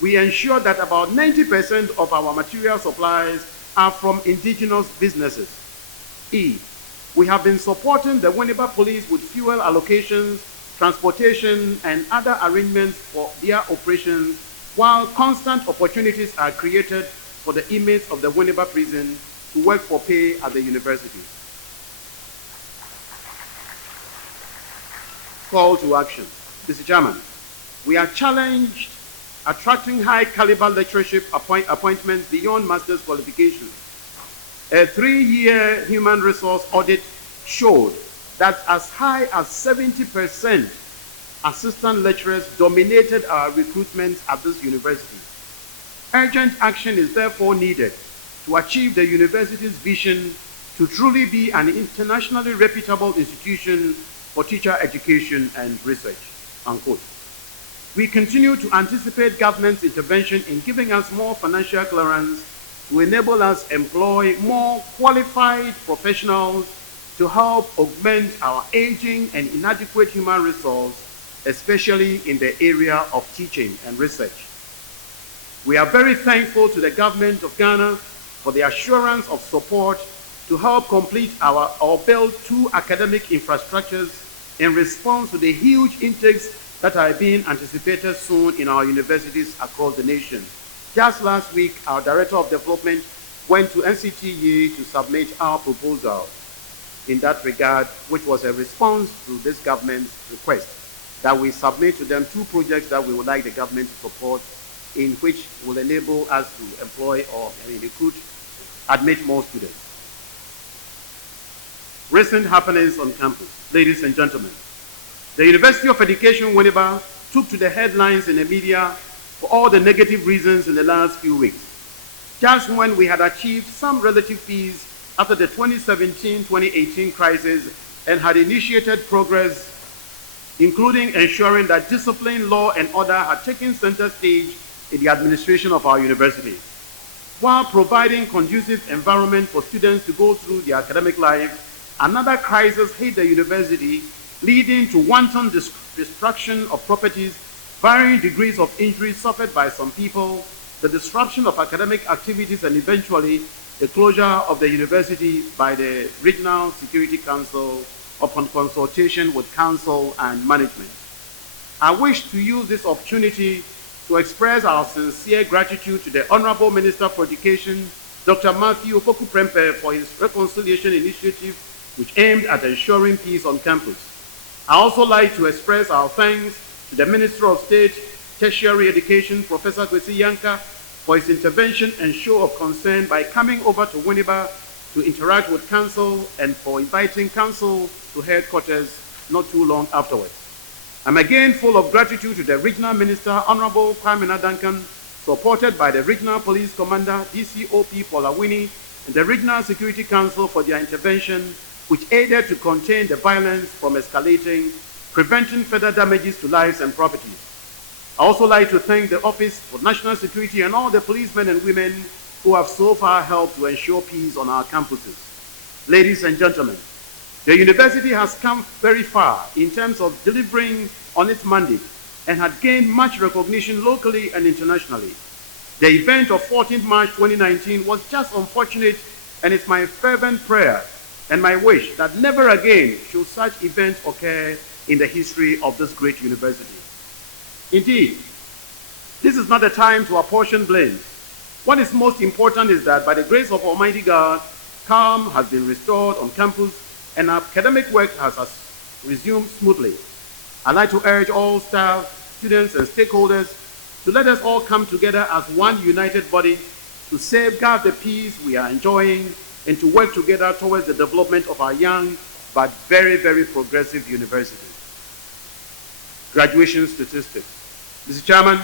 we ensured that about 90% of our material supplies are from indigenous businesses. E, we have been supporting the Winneba Police with fuel allocations, transportation, and other arrangements for their operations, while constant opportunities are created for the inmates of the Winneba prison to work for pay at the university. Call to action. Mr. Chairman, we are challenged attracting high-caliber lectureship appointments beyond master's qualifications. A 3-year human resource audit showed that as high as 70% assistant lecturers dominated our recruitment at this university. Urgent action is therefore needed to achieve the university's vision to truly be an internationally reputable institution for teacher education and research, unquote. We continue to anticipate government's intervention in giving us more financial clearance to enable us to employ more qualified professionals to help augment our aging and inadequate human resource, especially in the area of teaching and research. We are very thankful to the government of Ghana for the assurance of support to help complete or build 2 academic infrastructures in response to the huge intakes that are being anticipated soon in our universities across the nation. Just last week, our Director of Development went to NCTE to submit our proposal in that regard, which was a response to this government's request that we submit to them 2 projects that we would like the government to support, in which will enable us to employ or recruit, admit more students. Recent happenings on campus. Ladies and gentlemen, the University of Education Winneba took to the headlines in the media for all the negative reasons in the last few weeks. Just when we had achieved some relative peace after the 2017-2018 crisis and had initiated progress, including ensuring that discipline, law, and order had taken center stage in the administration of our university, while providing conducive environment for students to go through their academic life, another crisis hit the university, leading to wanton destruction of properties, varying degrees of injury suffered by some people, the disruption of academic activities, and eventually the closure of the university by the Regional Security Council upon consultation with council and management. I wish to use this opportunity to express our sincere gratitude to the Honorable Minister for Education, Dr. Matthew Opoku-Prempeh, for his reconciliation initiative, which aimed at ensuring peace on campus. I also like to express our thanks to the Minister of State, Tertiary Education, Professor Kwesi Yanka, for his intervention and show of concern by coming over to Winneba to interact with Council and for inviting Council to headquarters not too long afterwards. I'm again full of gratitude to the Regional Minister, Honorable Kwame Duncan, supported by the Regional Police Commander, DCOP Paula Winnie, and the Regional Security Council for their intervention, which aided to contain the violence from escalating, preventing further damages to lives and properties. I also like to thank the Office for National Security and all the policemen and women who have so far helped to ensure peace on our campuses. Ladies and gentlemen, the university has come very far in terms of delivering on its mandate and had gained much recognition locally and internationally. The event of 14th March 2019 was just unfortunate, and it's my fervent prayer and my wish that never again should such events occur in the history of this great university. Indeed, this is not a time to apportion blame. What is most important is that by the grace of Almighty God, calm has been restored on campus and academic work has resumed smoothly. I'd like to urge all staff, students, and stakeholders to let us all come together as one united body to safeguard the peace we are enjoying and to work together towards the development of our young but very, very progressive university. Graduation statistics. Mr. Chairman,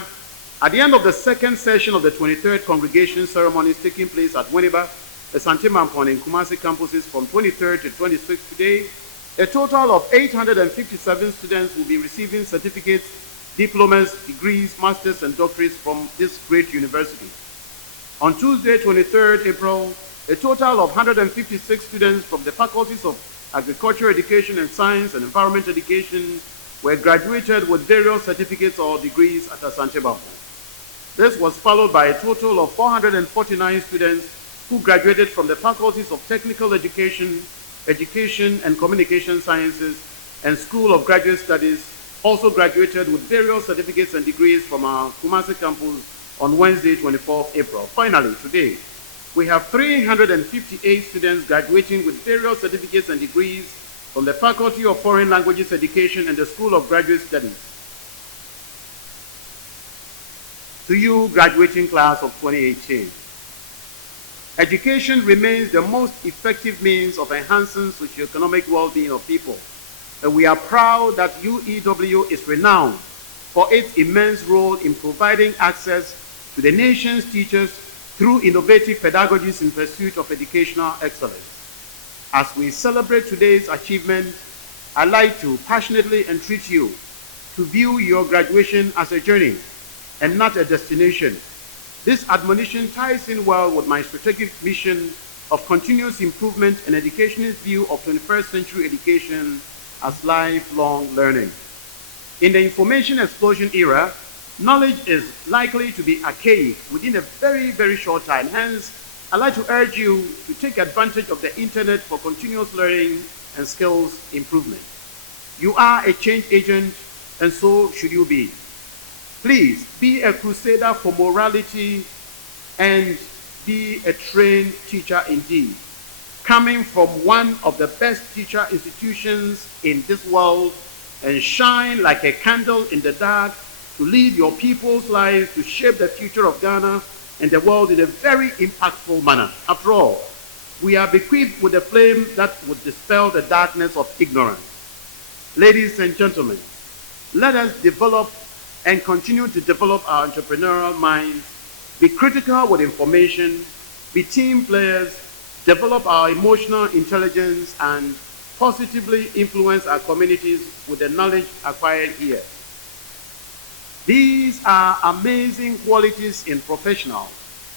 at the end of the second session of the 23rd congregation ceremonies taking place at Winneba, Asante Mampong, and Kumasi campuses from 23rd to 26th today, a total of 857 students will be receiving certificates, diplomas, degrees, masters, and doctorates from this great university. On Tuesday, 23rd April, a total of 156 students from the faculties of Agriculture Education and Science and Environment Education were graduated with various certificates or degrees at Asante Mampong. This was followed by a total of 449 students who graduated from the faculties of Technical Education, Education and Communication Sciences, and School of Graduate Studies, also graduated with various certificates and degrees from our Kumasi campus on Wednesday, 24th April. Finally, today, we have 358 students graduating with various certificates and degrees from the Faculty of Foreign Languages Education and the School of Graduate Studies. To you, graduating class of 2018, education remains the most effective means of enhancing socioeconomic well-being of people. And we are proud that UEW is renowned for its immense role in providing access to the nation's teachers through innovative pedagogies in pursuit of educational excellence. As we celebrate today's achievement, I'd like to passionately entreat you to view your graduation as a journey and not a destination. This admonition ties in well with my strategic mission of continuous improvement and educationist view of 21st century education as lifelong learning. In the information explosion era, knowledge is likely to be archaic within a very, very short time. Hence, I'd like to urge you to take advantage of the internet for continuous learning and skills improvement. You are a change agent, and so should you be. Please be a crusader for morality and be a trained teacher indeed. Coming from one of the best teacher institutions in this world, and shine like a candle in the dark to lead your people's lives to shape the future of Ghana and the world in a very impactful manner. After all, we are bequeathed with a flame that would dispel the darkness of ignorance. Ladies and gentlemen, let us develop and continue to develop our entrepreneurial minds, be critical with information, be team players, develop our emotional intelligence, and positively influence our communities with the knowledge acquired here. These are amazing qualities in professionals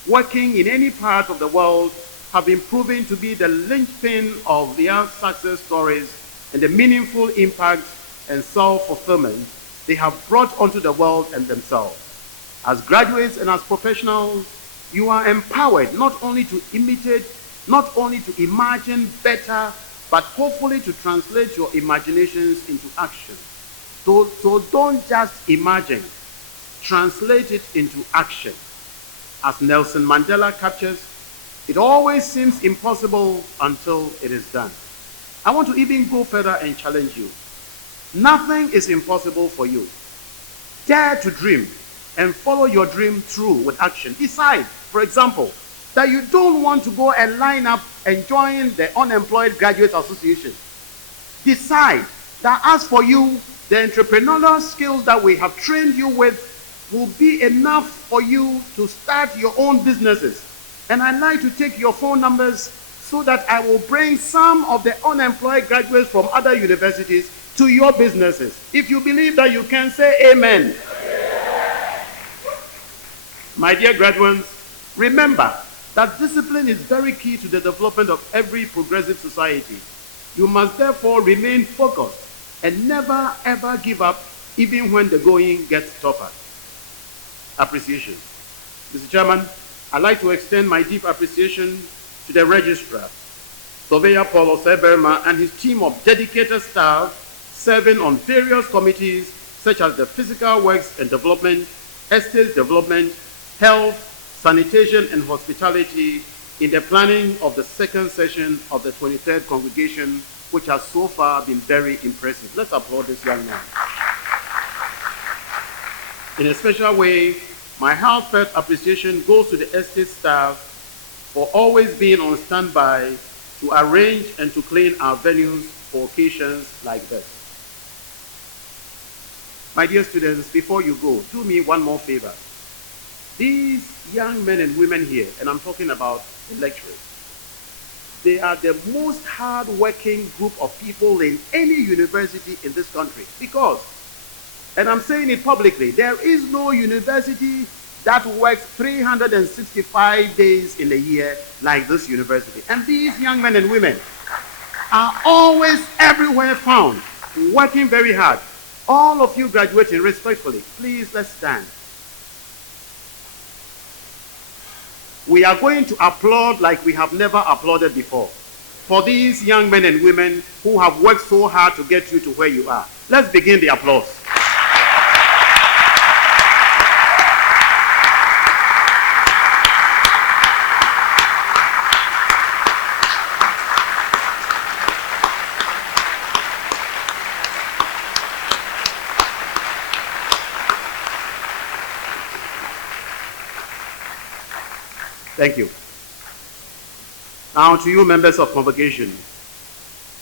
working in any part of the world, have been proven to be the linchpin of their success stories and the meaningful impact and self-fulfillment they have brought onto the world and themselves. As graduates and as professionals, you are empowered not only to imitate, not only to imagine better, but hopefully to translate your imaginations into action. So don't just imagine, translate it into action. As Nelson Mandela captures, it always seems impossible until it is done. I want to even go further and challenge you. Nothing is impossible for you. Dare to dream, and follow your dream through with action. Decide, for example, that you don't want to go and line up and join the Unemployed Graduates Association. Decide that as for you, the entrepreneurial skills that we have trained you with will be enough for you to start your own businesses. And I'd like to take your phone numbers so that I will bring some of the unemployed graduates from other universities to your businesses. If you believe that, you can say amen. My dear graduates, remember that discipline is very key to the development of every progressive society. You must therefore remain focused and never ever give up, even when the going gets tougher. Appreciation. Mr. Chairman, I'd like to extend my deep appreciation to the Registrar, Surveyor Paul Oseberma, and his team of dedicated staff serving on various committees such as the Physical Works and Development, Estates Development, Health, Sanitation, and Hospitality in the planning of the second session of the 23rd Congregation, which has so far been very impressive. Let's applaud this young man. In a special way, my heartfelt appreciation goes to the estate staff for always being on standby to arrange and to clean our venues for occasions like this. My dear students, before you go, do me one more favor. These young men and women here, and I'm talking about the lecturers, they are the most hard-working group of people in any university in this country. Because, and I'm saying it publicly, there is no university that works 365 days in a year like this university. And these young men and women are always everywhere found, working very hard. All of you graduating respectfully, please let's stand. We are going to applaud like we have never applauded before for these young men and women who have worked so hard to get you to where you are. Let's begin the applause. Thank you. Now to you members of Convocation,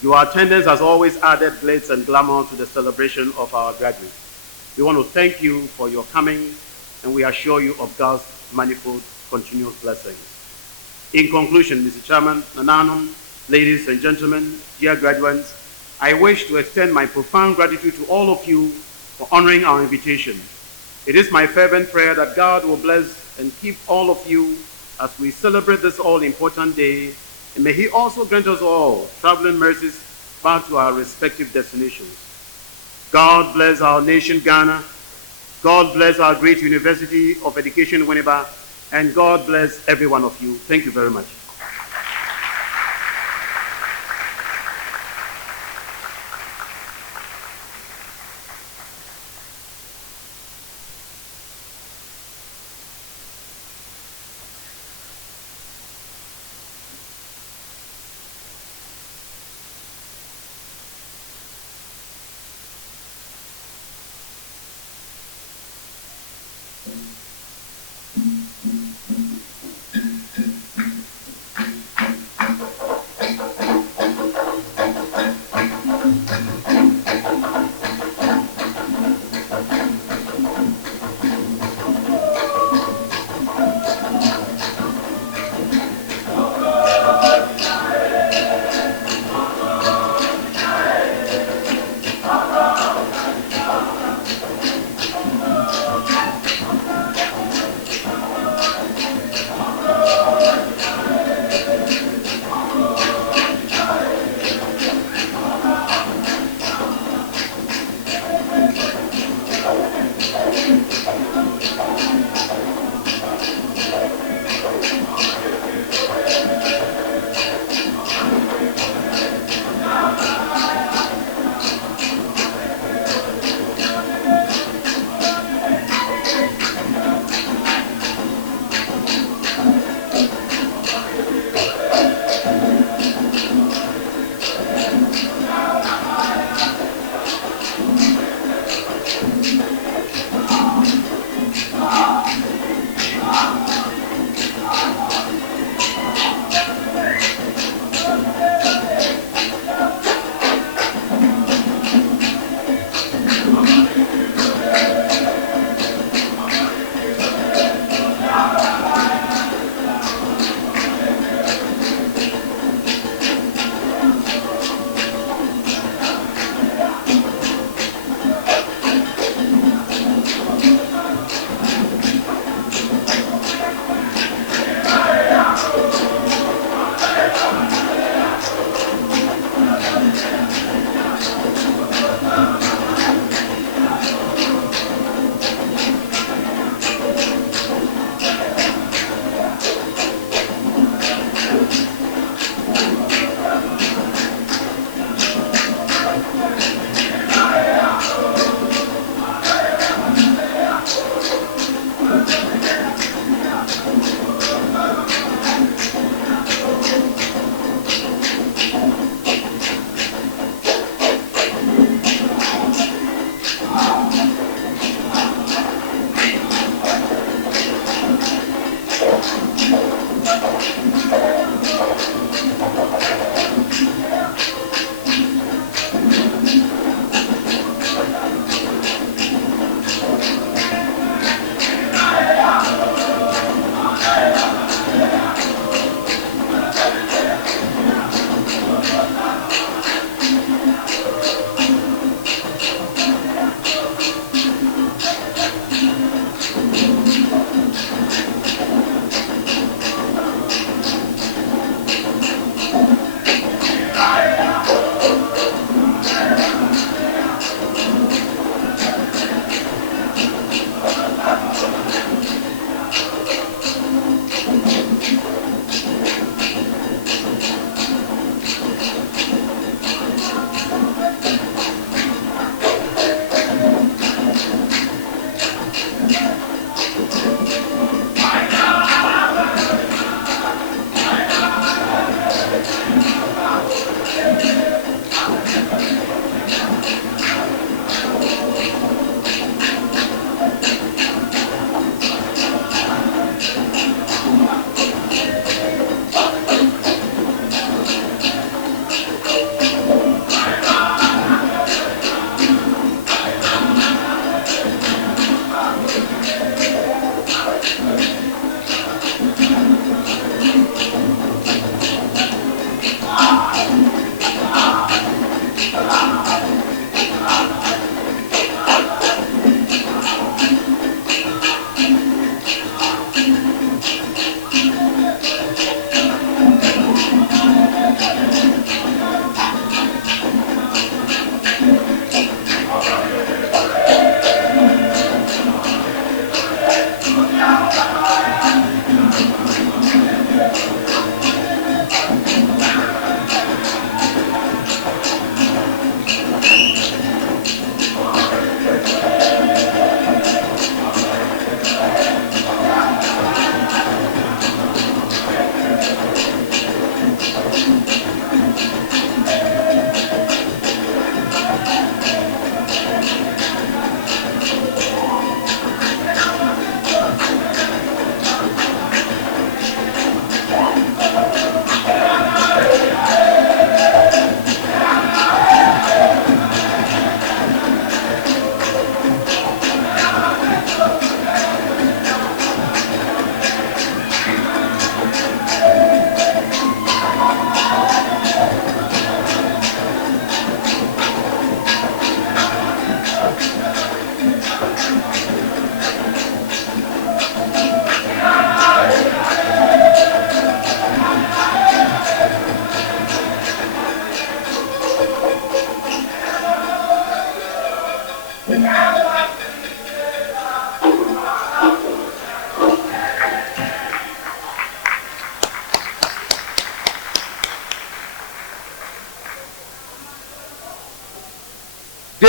your attendance has always added glitz and glamour to the celebration of our graduates. We want to thank you for your coming, and we assure you of God's manifold continuous blessings. In conclusion, Mr. Chairman, Nananum, ladies and gentlemen, dear graduates, I wish to extend my profound gratitude to all of you for honoring our invitation. It is my fervent prayer that God will bless and keep all of you as we celebrate this all-important day, and may He also grant us all traveling mercies back to our respective destinations. God bless our nation, Ghana. God bless our great University of Education, Winneba, and God bless every one of you. Thank you very much.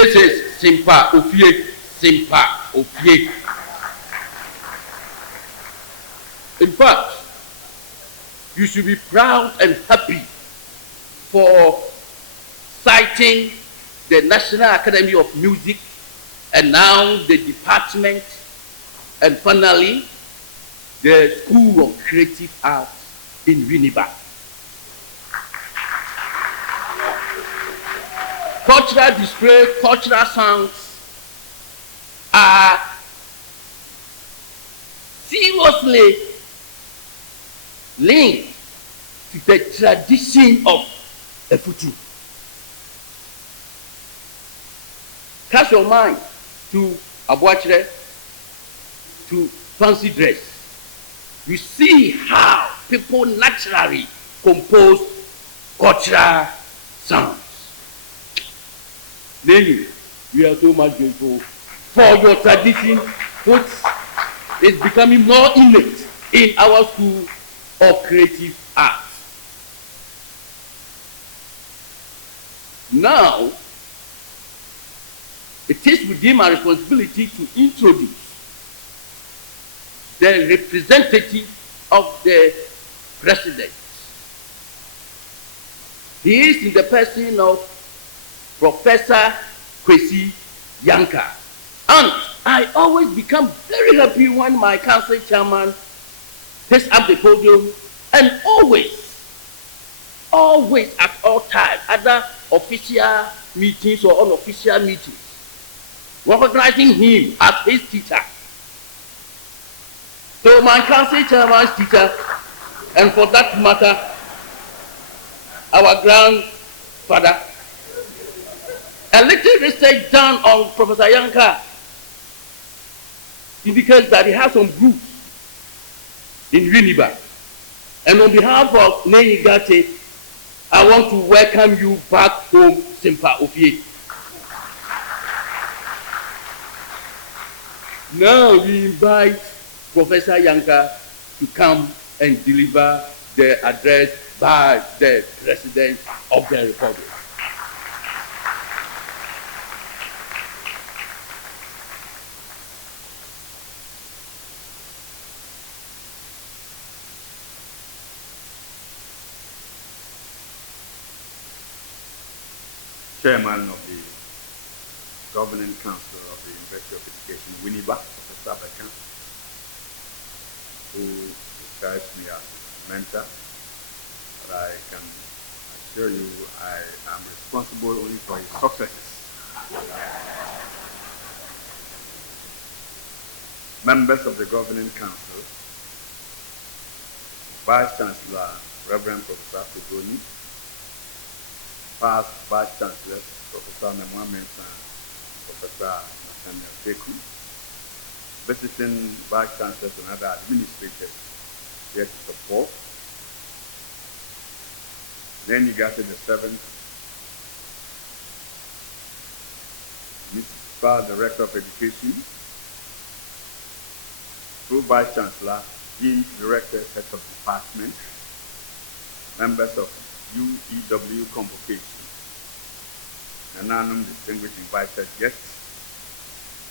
This is Simpa Ofie. Simpa Ofie. In fact, you should be proud and happy for citing the National Academy of Music and now the department and finally the School of Creative Arts in Winneba. Cultural display, cultural songs are seriously linked to the tradition of Efutu. Cast your mind to Abuachire, to fancy dress. You see how people naturally compose cultural sounds. Nelly, we are so much grateful for your tradition, which is becoming more innate in our School of Creative Arts. Now, it is within my responsibility to introduce the representative of the president. He is in the person of Professor Kwesi Yanka. And I always become very happy when my council chairman takes up the podium and always at all times, other official meetings or unofficial meetings, recognizing him as his teacher. So my council chairman's teacher, and for that matter, our grandfather, a little research done on Professor Yanka indicates that he has some groups in Winneba. And on behalf of Nenyi Gate, I want to welcome you back home, Simpa Ofie. Now we invite Professor Yanka to come and deliver the address by the President of the Republic. Chairman of the Governing Council of the University of Education, Winneba, Professor Abakan, who describes me as a mentor, but I can assure you I am responsible only for his successes. Members of the Governing Council, Vice Chancellor, Reverend Professor Kogoni, past Vice Chancellors, Professor Memwa Mensah, Professor Nathaniel Beku, visiting Vice Chancellors and other administrators here to support. Then you got to the 7th, Municipal Director of Education, Full Vice Chancellor, Dean, Directors, Heads of Department, members of UEW Convocation, and Anonymous distinguished invited guests,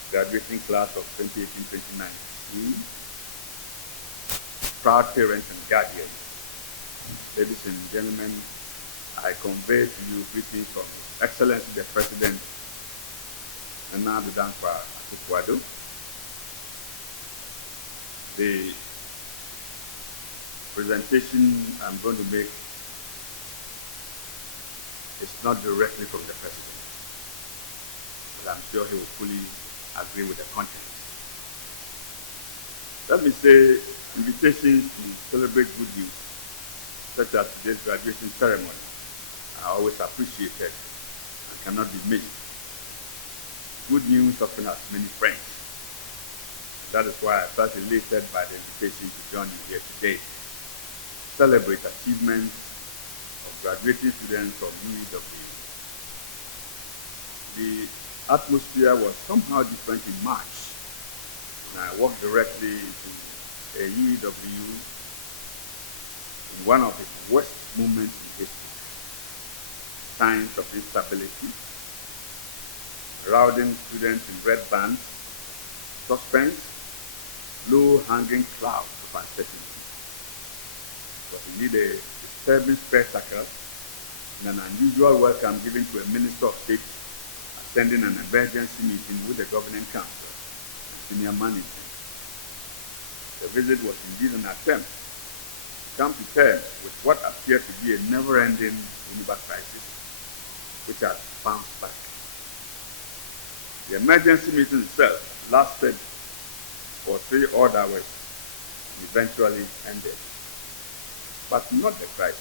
graduating class of 2018-2019, proud parents and guardians. Ladies and gentlemen, I convey to you greetings from His Excellency the President, Nana Dankwa Akufo-Addo. The presentation I'm going to make is not directly from the President, but I'm sure he will fully agree with the content. Let me say, invitations to celebrate good news, such as today's graduation ceremony, are always appreciated and cannot be missed. Good news often has many friends. That is why I felt elated by the invitation to join you here today. Celebrate achievements of graduating students from UEW. The atmosphere was somehow different in March, and I walked directly into a UEW in one of its worst moments in history. Signs of instability, routing students in red bands, suspense, low-hanging clouds of uncertainty. It was indeed a disturbing spectacle and an unusual welcome given to a Minister of State attending an emergency meeting with the Governing Council and senior management. The visit was indeed an attempt to come to terms with what appeared to be a never-ending Uniba crisis, which has bounced back. The emergency meeting itself lasted for 3 odd hours and eventually ended. But not the crisis,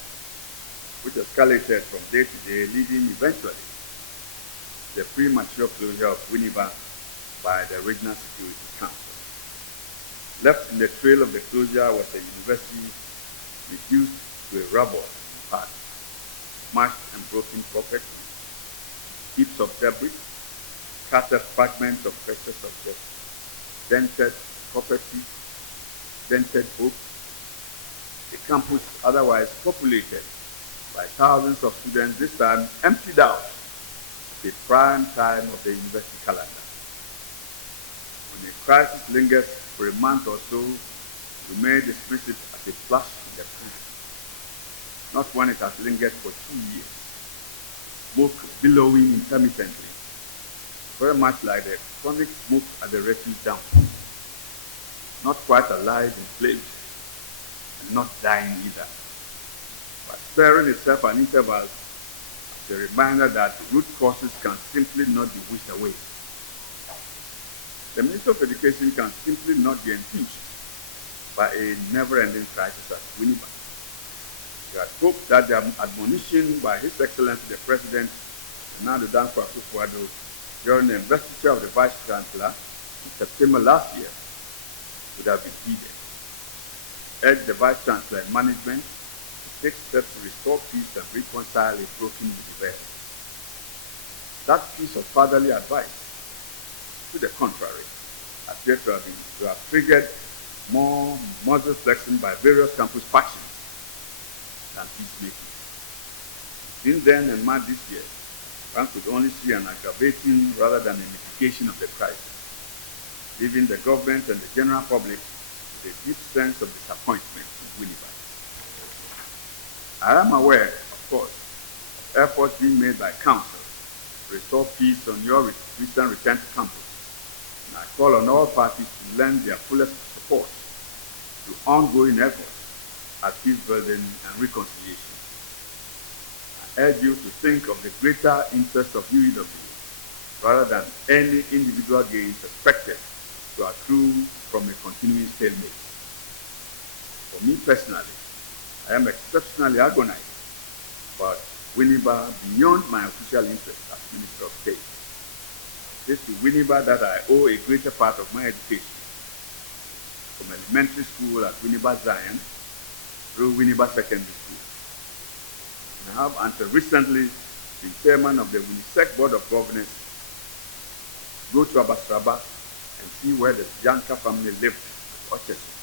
which escalated from day to day, leading eventually to the premature closure of Winneba by the Regional Security Council. Left in the trail of the closure was a university reduced to a rubble in parts, smashed and broken property, heaps of debris, scattered fragments of precious objects, dented property, dented books. The campus, otherwise populated by thousands of students, this time emptied out the prime time of the university calendar. When a crisis lingers for a month or so, we may dismiss it as a flash in the pan. Not when it has lingered for 2 years, smoke billowing intermittently, very much like the chronic smoke at the refuse dump. Not quite alive in flames, and not dying either, but sparing itself an interval as a reminder that root causes can simply not be wished away. The Minister of Education can simply not be enthused by a never-ending crisis at Winneba. We had hoped that the admonition by His Excellency the President, Nana Dankwa Akufo-Addo, during the investiture of the Vice Chancellor in September last year would have been heeded. Urge the Vice Chancellor and management to take steps to restore peace and reconcile a broken universe. That piece of fatherly advice, to the contrary, appears to have triggered more muzzle flexing by various campus factions than peacemaking. Between then and March this year, one could only see an aggravating rather than a mitigation of the crisis, leaving the government and the general public with a deep sense of disappointment in Winneba. I am aware, of course, of efforts being made by Council to restore peace on your recent return to campus, and I call on all parties to lend their fullest support to ongoing efforts at peace building and reconciliation. I urge you to think of the greater interest of UEW rather than any individual gains expected to accrue from a continuing stalemate. For me personally, I am exceptionally agonized about Winneba beyond my official interest as Minister of State. It is to Winneba that I owe a greater part of my education, from elementary school at Winneba Zion through Winneba Secondary School. And I have until recently been chairman of the UNISEC Board of Governors. Go to Abasraba and see where the Yanka family lived at Orchestra.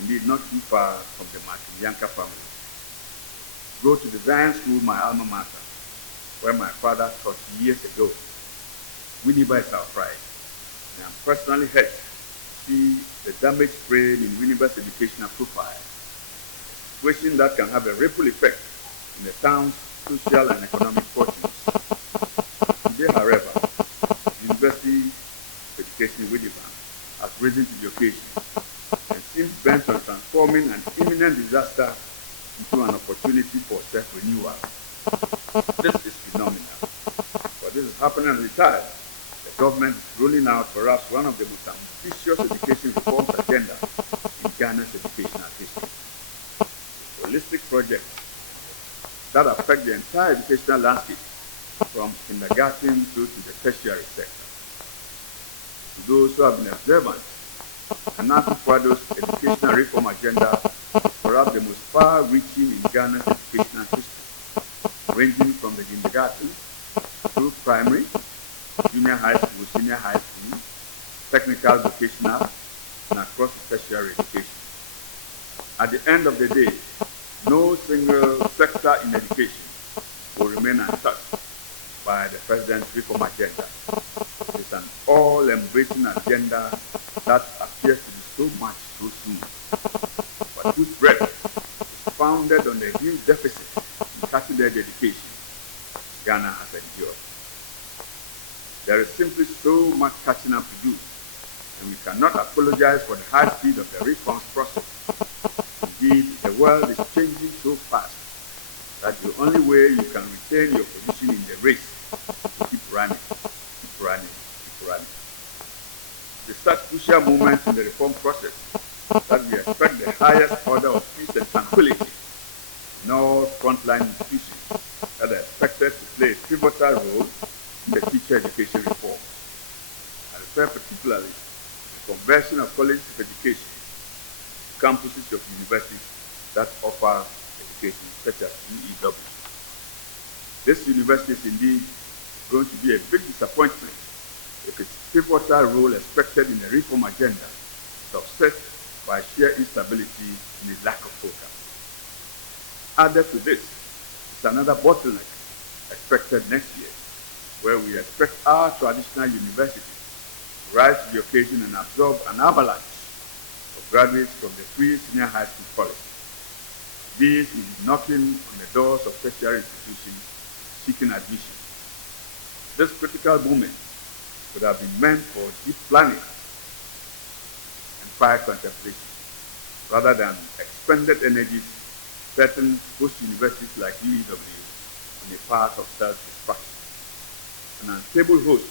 Indeed, not too far from the Martin Yanka family. Go to the Zion School, my alma mater, where my father taught years ago. Winneba is our pride, and I'm personally hurt to see the damaged frame in Winneba's educational profile, a situation that can have a ripple effect in the town's social and economic fortunes. Today, however, the University of Education in Winneba has risen to the occasion and seems bent on transforming an imminent disaster into an opportunity for self-renewal. This is phenomenal. But this is happening at the time the government is rolling out perhaps one of the most ambitious education reforms agenda in Ghana's educational history. A holistic project that affect the entire educational landscape from kindergarten through to the tertiary sector. To those who have been observant, Nana Akufo-Addo's educational reform agenda is perhaps the most far-reaching in Ghana's educational history, ranging from the kindergarten through primary, junior high school, senior high school, technical, vocational, and across the tertiary education. At the end of the day, no single sector in education will remain untouched, by the President's reform agenda. It is an all-embracing agenda that appears to be so much so soon, but whose breadth is founded on the huge deficit in cutting-edge education Ghana has endured. There is simply so much catching up to do, and we cannot apologize for the high speed of the reforms process. Indeed, the world is changing so fast that the only way you can retain your position in the race is to keep running, keep running, keep running. It is such crucial moments in the reform process that we expect the highest order of peace and tranquility in all frontline institutions that are expected to play a pivotal role in the teacher education reform. I refer particularly to the conversion of colleges of education to campuses of universities that offer education, such as UEW. This university is indeed going to be a big disappointment if its pivotal role expected in the reform agenda is offset by sheer instability and a lack of focus. Added to this is another bottleneck expected next year, where we expect our traditional universities to rise to the occasion and absorb an avalanche of graduates from the free senior high school college. These will be knocking on the doors of tertiary institutions seeking admission. This critical moment would have been meant for deep planning and quiet contemplation, rather than expended energies certain post-universities like UEW on the path of self-destruction. An unstable host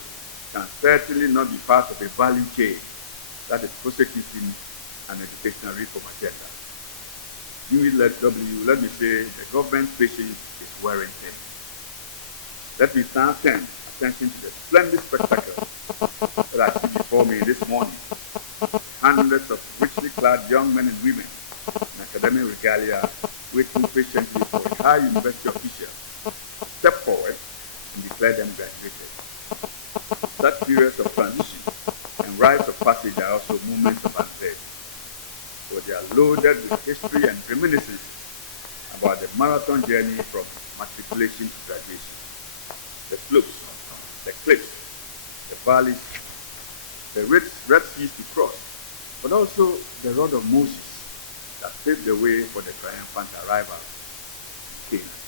can certainly not be part of a value chain that is prosecuting an educational reform agenda. UEW, let me say, the government's patience is wearing thin. Let me now turn attention to the splendid spectacle that I see before me this morning. Hundreds of richly clad young men and women in academic regalia waiting patiently for a high university official to step forward and declare them graduated. Such periods of transition and rites of passage are also moments of uncertainty, for they are loaded with history and reminiscences about the marathon journey from matriculation to graduation. The slopes, the cliffs, the valleys, the Red Seas to cross, but also the rod of Moses that paved the way for the triumphant arrival in Canaan.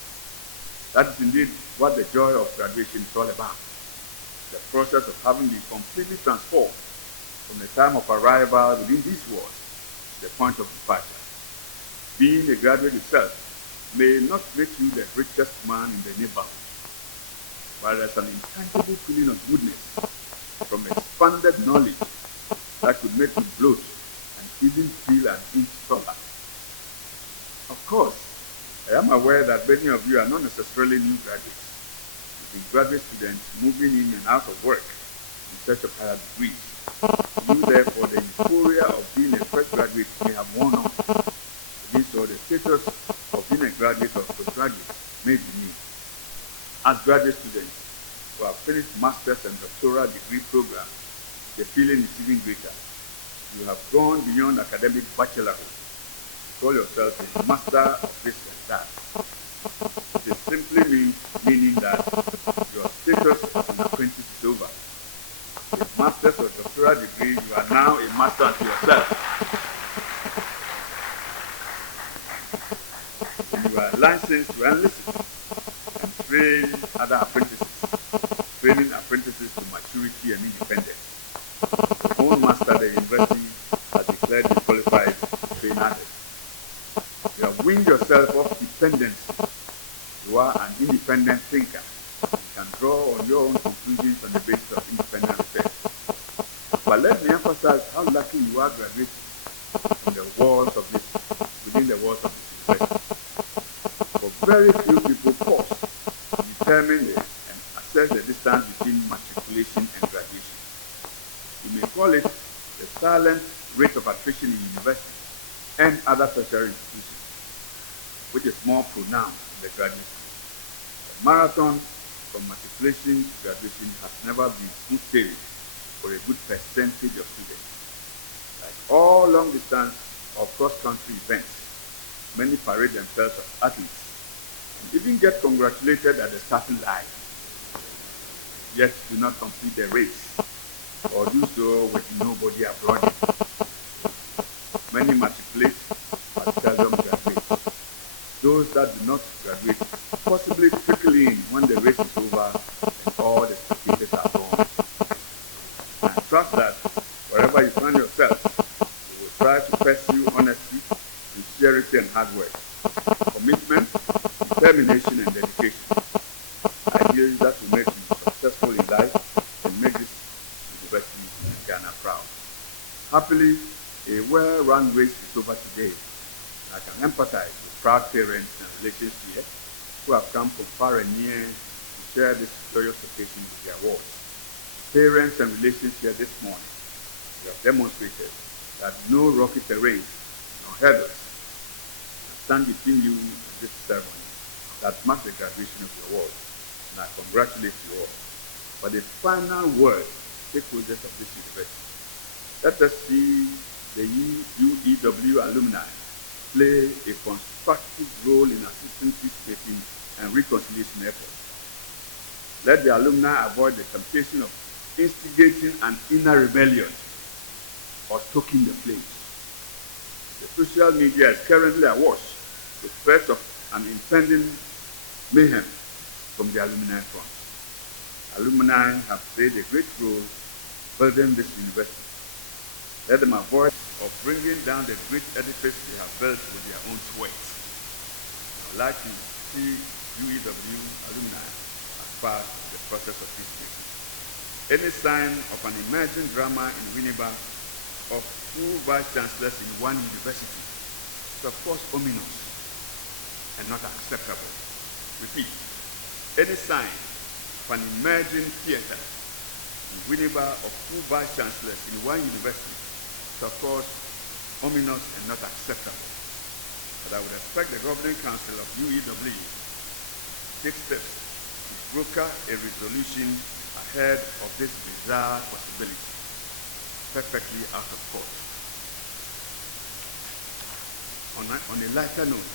That is indeed what the joy of graduation is all about. The process of having been completely transformed from the time of arrival within these walls to the point of departure. Being a graduate itself may not make you the richest man in the neighborhood, but there's an intangible feeling of goodness from expanded knowledge that could make you gloat and even feel an inch taller. Of course, I am aware that many of you are not necessarily new graduates. You've been graduate students moving in and out of work in search of higher degrees. You, therefore, the euphoria of being a fresh graduate may have worn off. Even so, the status of being a graduate or postgraduate may be new. As graduate students who have finished master's and doctoral degree programs, the feeling is even greater. You have gone beyond academic bachelorhood. Call yourself a master of this and that. It simply meaning that your status as an apprentice is over. With master's or doctoral degree, you are now a master to yourself. You are licensed to enlist and train other apprentices, training apprentices to maturity and independence. Your own master, the university, has declared you qualified to train others. You have weaned yourself off dependence. You are an independent thinker. You can draw on your own conclusions on the basis of independent research. But let me emphasize how lucky you are graduating within the walls of this university. For very few people pause to determine and assess the distance between matriculation and graduation. You may call it the silent rate of attrition in universities and other tertiary institutions, which is more pronounced in the graduate school. The marathon from matriculation to graduation has never been smooth sailing for a good percentage of students. Like all long-distance or cross-country events, many parade themselves as athletes and even get congratulated at the starting line. yet do not complete the race, or do so with nobody applauding. Many matriculate, but seldom graduate. Those that do not graduate possibly trickle in when the race is over and all the spectators are gone. I trust that wherever you find yourself, you will try to pursue honesty, sincerity, and hard work, commitment, determination, and dedication. Ideas that will make you successful in life and make this university and Ghana proud. Happily, a well-run race is over today. I can empathize with proud parents and relations here who have come from far and near to share this joyous occasion with their wards. Parents and relations here this morning, we have demonstrated that no rocky terrain, no hurdles can stand between you and this ceremony that marks the graduation of your ward. And I congratulate you all. For the final word, stakeholders of this university, let us see the UEW alumni play a constructive role in assisting peacemaking and reconciliation efforts. Let the alumni avoid the temptation of instigating an inner rebellion or stoking the flames. The social media is currently awash with threats of an impending mayhem from the alumni front. Alumni have played a great role building this university. Let them avoid of bringing down the great edifice they have built with their own sweat. I would like to see UEW alumni as part of the process of peacemaking. Any sign of an emerging drama in Winneba of two vice-chancellors in one university is of course ominous and not acceptable. Repeat, any sign of an emerging theater in Winneba of two vice-chancellors in one university is of course ominous and not acceptable. But I would expect the Governing Council of UEW to take steps to broker a resolution ahead of this bizarre possibility, perfectly out of court. On a lighter note,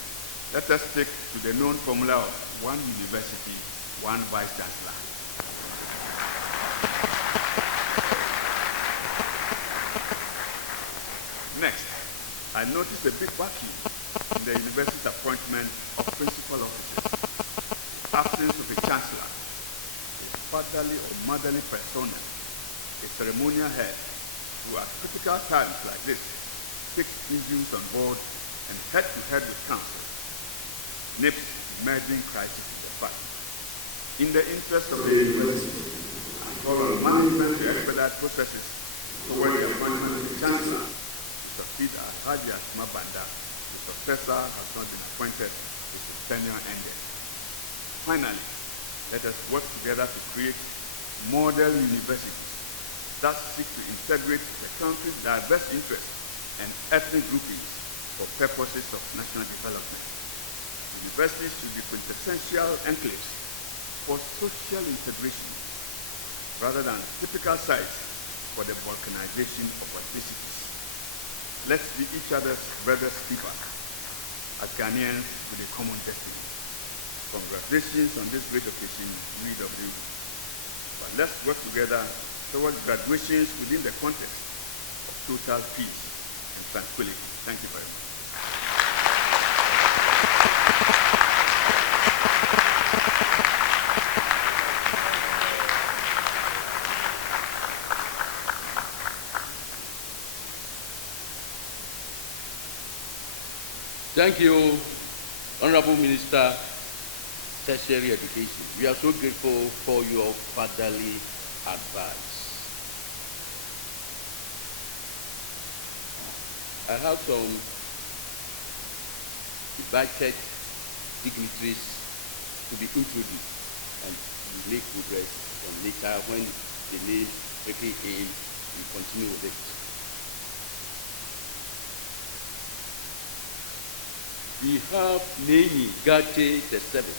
let us stick to the known formula of one university, one vice-chancellor. Next, I noticed a big vacuum in the university's appointment of principal officers. The absence of a chancellor, a fatherly or motherly persona, a ceremonial head who at critical times like this takes individuals on board and head-to-head with council, nips emerging crisis in the fact. In the interest of the university, I call on management to expedite processes toward the appointment of the chancellor to succeed as Haji Asma Banda. The successor has not been appointed, his tenure ended. Finally, let us work together to create model universities that seek to integrate the country's diverse interests and ethnic groupings for purposes of national development. Universities should be quintessential enclaves for social integration rather than typical sites for the balkanization of ethnicities. Let's be each other's brother's keeper as Ghanaians with a common destiny. Congratulations on this great occasion, UEW. But let's work together towards graduations within the context of total peace and tranquility. Thank you very much. Thank you, Honorable Minister, Tertiary Education. We are so grateful for your fatherly advice. I have some invited dignitaries to be introduced, and we make progress. And later, when the name trickle in, we continue with it. We have Neni Gate VII,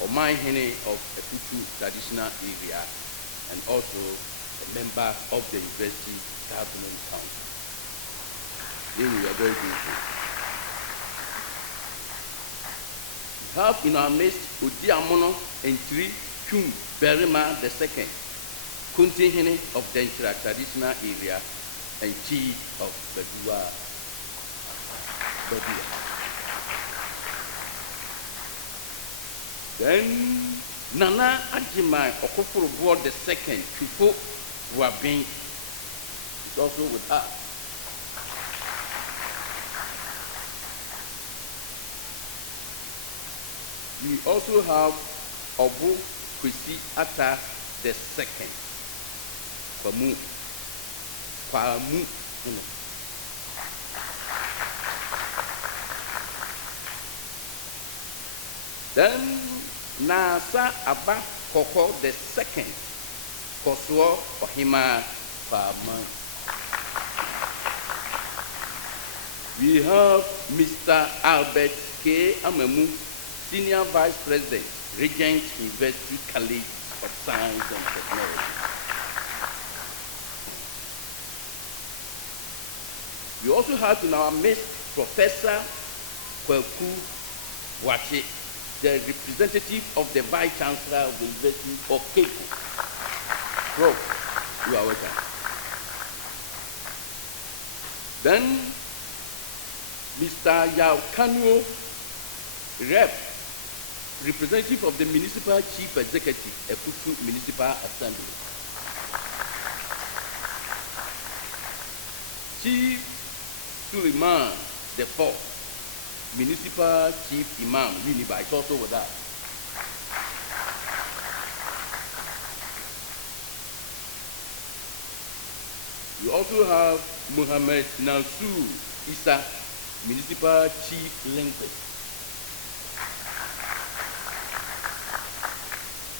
Omaihene of Eputu traditional area, and also a member of the University Government Council. Then we are very grateful. We have in our midst Odiamono and Tri Chung Berima II, Containment of the traditional area and chief of Badua. Then Nana Ajimai Okoforoboa II, Chufo Wabin, is also with us. We also have Obu Kwesi Atta II, Kwamu. Then Nasa Abba Koko II, Kosuo Ohima Kwaman. We have Mr. Albert K. Amemu, Senior Vice President, Regent University College of Science and Technology. We also have in our midst Professor Kweku Wache, the representative of the Vice Chancellor of the University of Cape. Prof, you are welcome. Then Mr. Yao Kanu, Rep, representative of the Municipal Chief Executive, Eputu Municipal Assembly. Chief Suleiman IV, Municipal Chief Imam, Uniba, is also with us. We also have Muhammad Nasur Isa, Municipal Chief Linguist.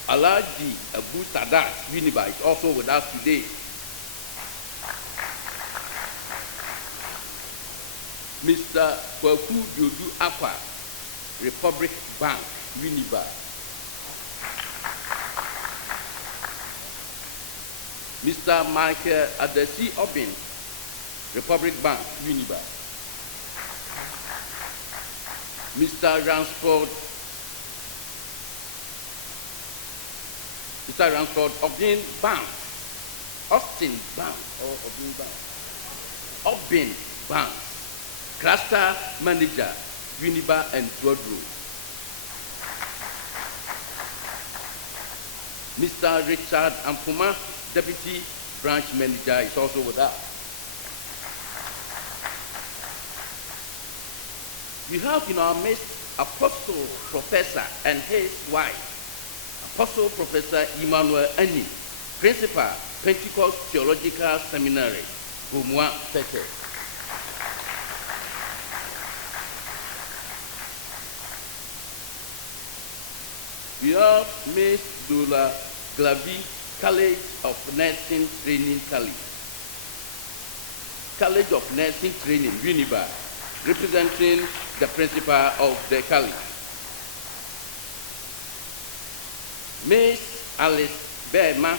Alaji Abu Sadat Uniba is also with us today. Mr. Kwaku Diodu Akwa, Republic Bank, Uniba. Mr. Michael Adesi Obin, Republic Bank, Uniba. Mr. Ransford Obin Bank, Austin Bank, or Obin Bank, Obin Bank, Cluster Manager, Uniba and Tuadro. Mr. Richard Ampuma, Deputy Branch Manager, is also with us. We have in our midst Apostle Professor and his wife, Apostle Professor Emmanuel Ani, Principal, Pentecost Theological Seminary, Gomua Fete. We have Miss Dula Glavi, College of Nursing Training College of Nursing Training, Uniba, representing the principal of the college. Miss Alice Berma,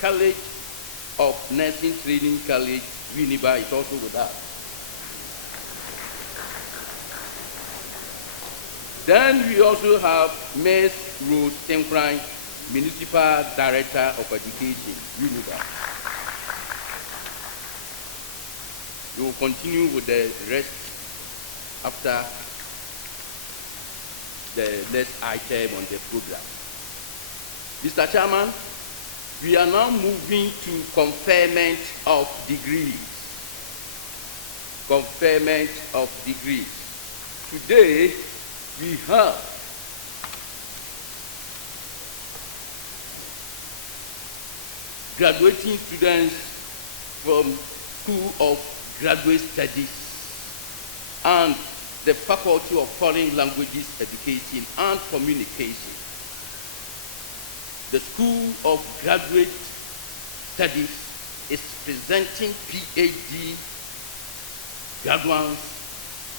College of Nursing Training College, Uniba, is also with us. Then we also have Miss Ruth Temprine, Municipal Director of Education, Uniba. We will continue with the rest after the next item on the program. Mr. Chairman, we are now moving to conferment of degrees. Conferment of degrees. Today, we have graduating students from School of Graduate Studies and the Faculty of Foreign Languages Education and Communication. The School of Graduate Studies is presenting PhD graduates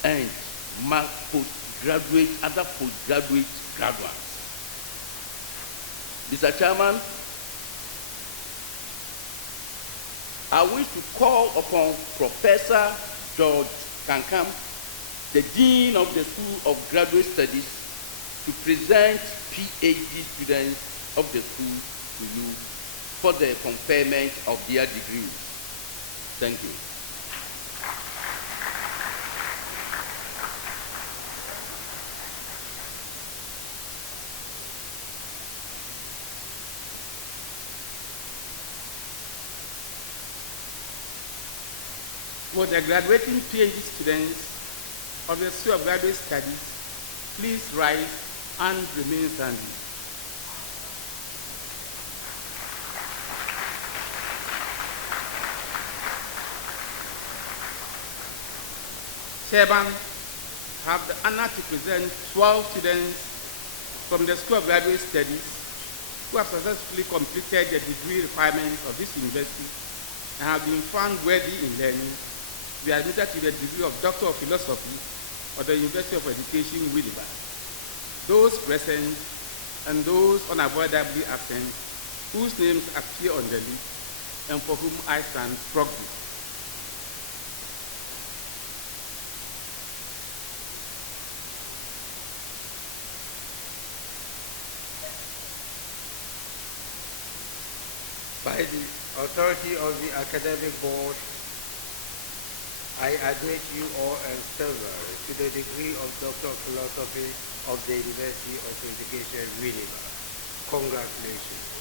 and other postgraduate graduates. Mr. Chairman, I wish to call upon Professor George Kankam, the Dean of the School of Graduate Studies, to present PhD students of the school to you for the conferment of their degrees. Thank you. For the graduating PhD students of the School of Graduate Studies, please rise and remain standing. Chairman, have the honor to present 12 students from the School of Graduate Studies who have successfully completed the degree requirements of this university and have been found worthy in learning to be admitted to the degree of Doctor of Philosophy of the University of Education, Winneba. Those present and those unavoidably absent whose names appear on the list and for whom I stand proxy. By the authority of the academic board, I admit you all and several to the degree of Doctor of Philosophy of the University of Education, Winneba. Congratulations.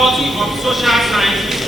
Faculty of Social Sciences,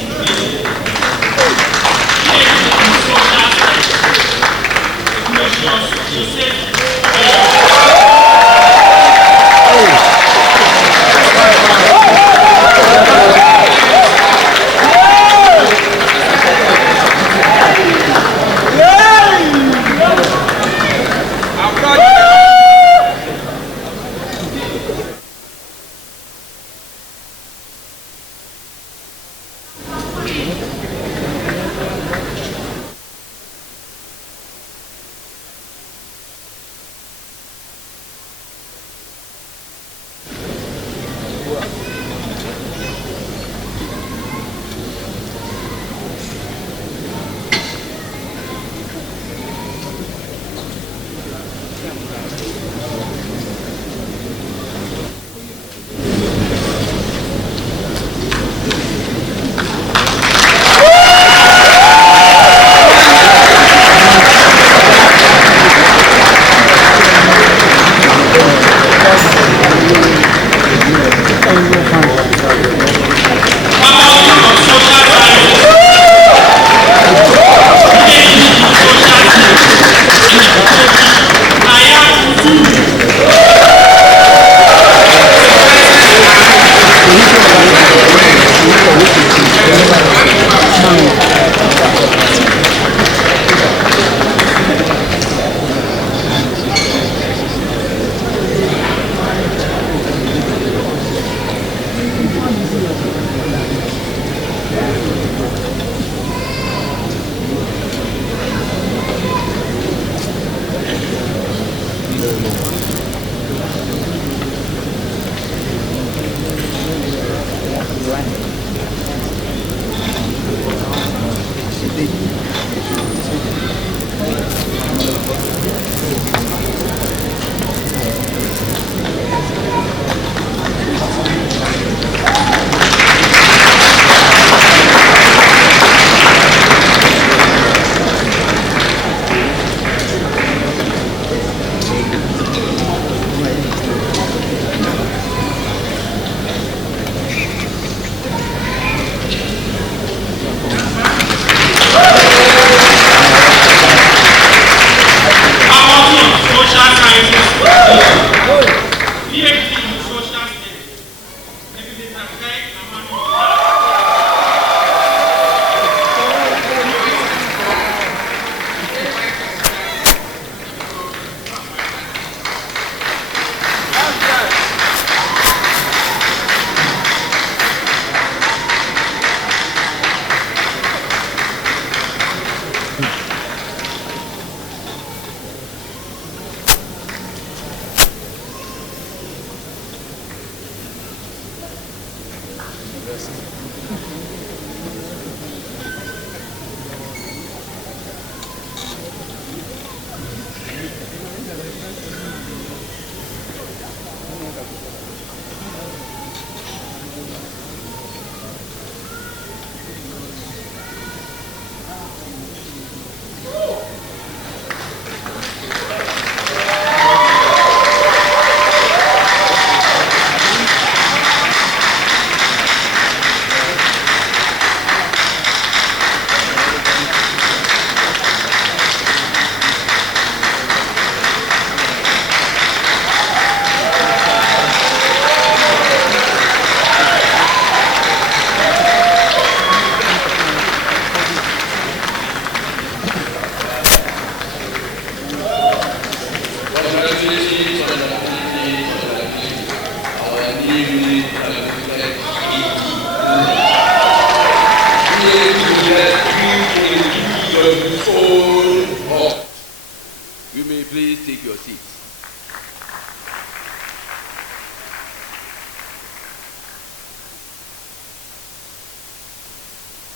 PhD in Social Sciences,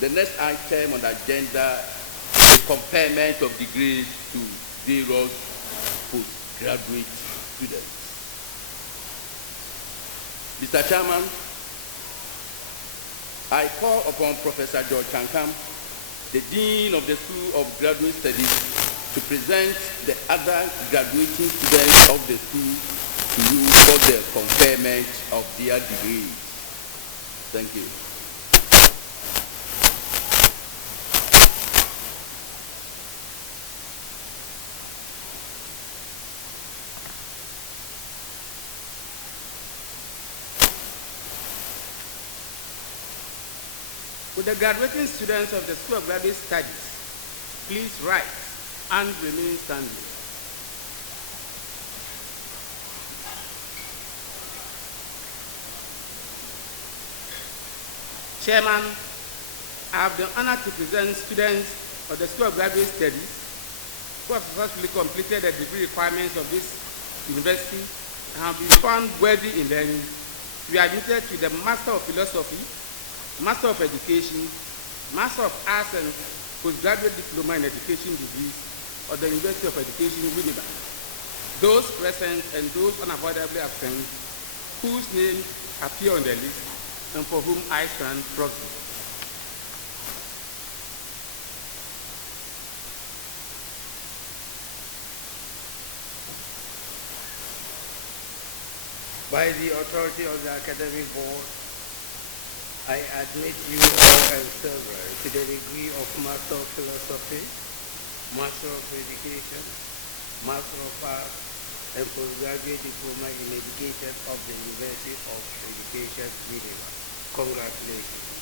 The next item on the agenda is conferment of degrees to various postgraduate students. Mr. Chairman, I call upon Professor George Kankam, the Dean of the School of Graduate Studies, to present the other graduating students of the school to you for the conferment of their degrees. Thank you. Would the graduating students of the School of Graduate Studies please rise and remain standing? Chairman, I have the honor to present students of the School of Graduate Studies who have successfully completed the degree requirements of this university and have been found worthy in learning to be admitted to the Master of Philosophy, Master of Education, Master of Arts and Postgraduate Diploma in Education degrees of the University of Education, Winnipeg. Those present and those unavoidably absent whose names appear on the list and for whom I stand proxy. By the authority of the Academic Board, I admit you all and several to the degree of Master of Philosophy, Master of Education, Master of Arts, and Postgraduate Diploma in Education of the University of Education, Winnipeg. Congratulations.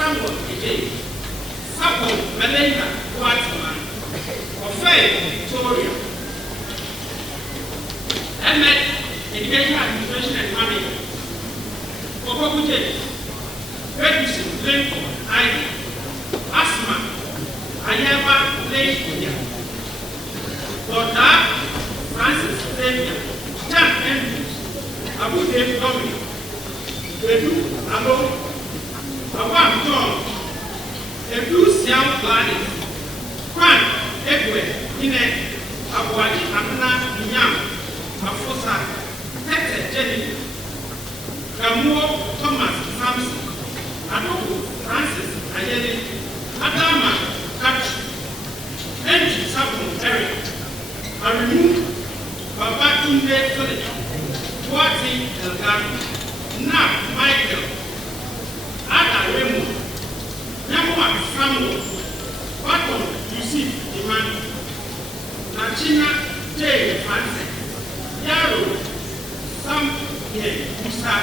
Samuel J. Sabo Melinda Watman, Faith Victoria. M.Ed. Education Administration and Management. Okoku James. Ferguson Lincoln Isaac. Asma Ayaba Leia. Dr. Francis Xavier. John Andrews. Abu Dave Dominic. Bedu Alo. Awam John. Edu Siam Gladys. Kwan Edward Ine. Abuaji Amina Nyam. Afosa. Tete Jenny. Gamuo Thomas Samson. Adogo Francis Ayele. Adama Kachi. Andrew Sabon Eric. Arimu Babatunde Philip. Tuati Elgado. Nap Michael. Ada Remo. Nyamwa Samuel. Baton Yusuf Iman. Nachina J. Francis. Yaro Sam Ye Musa.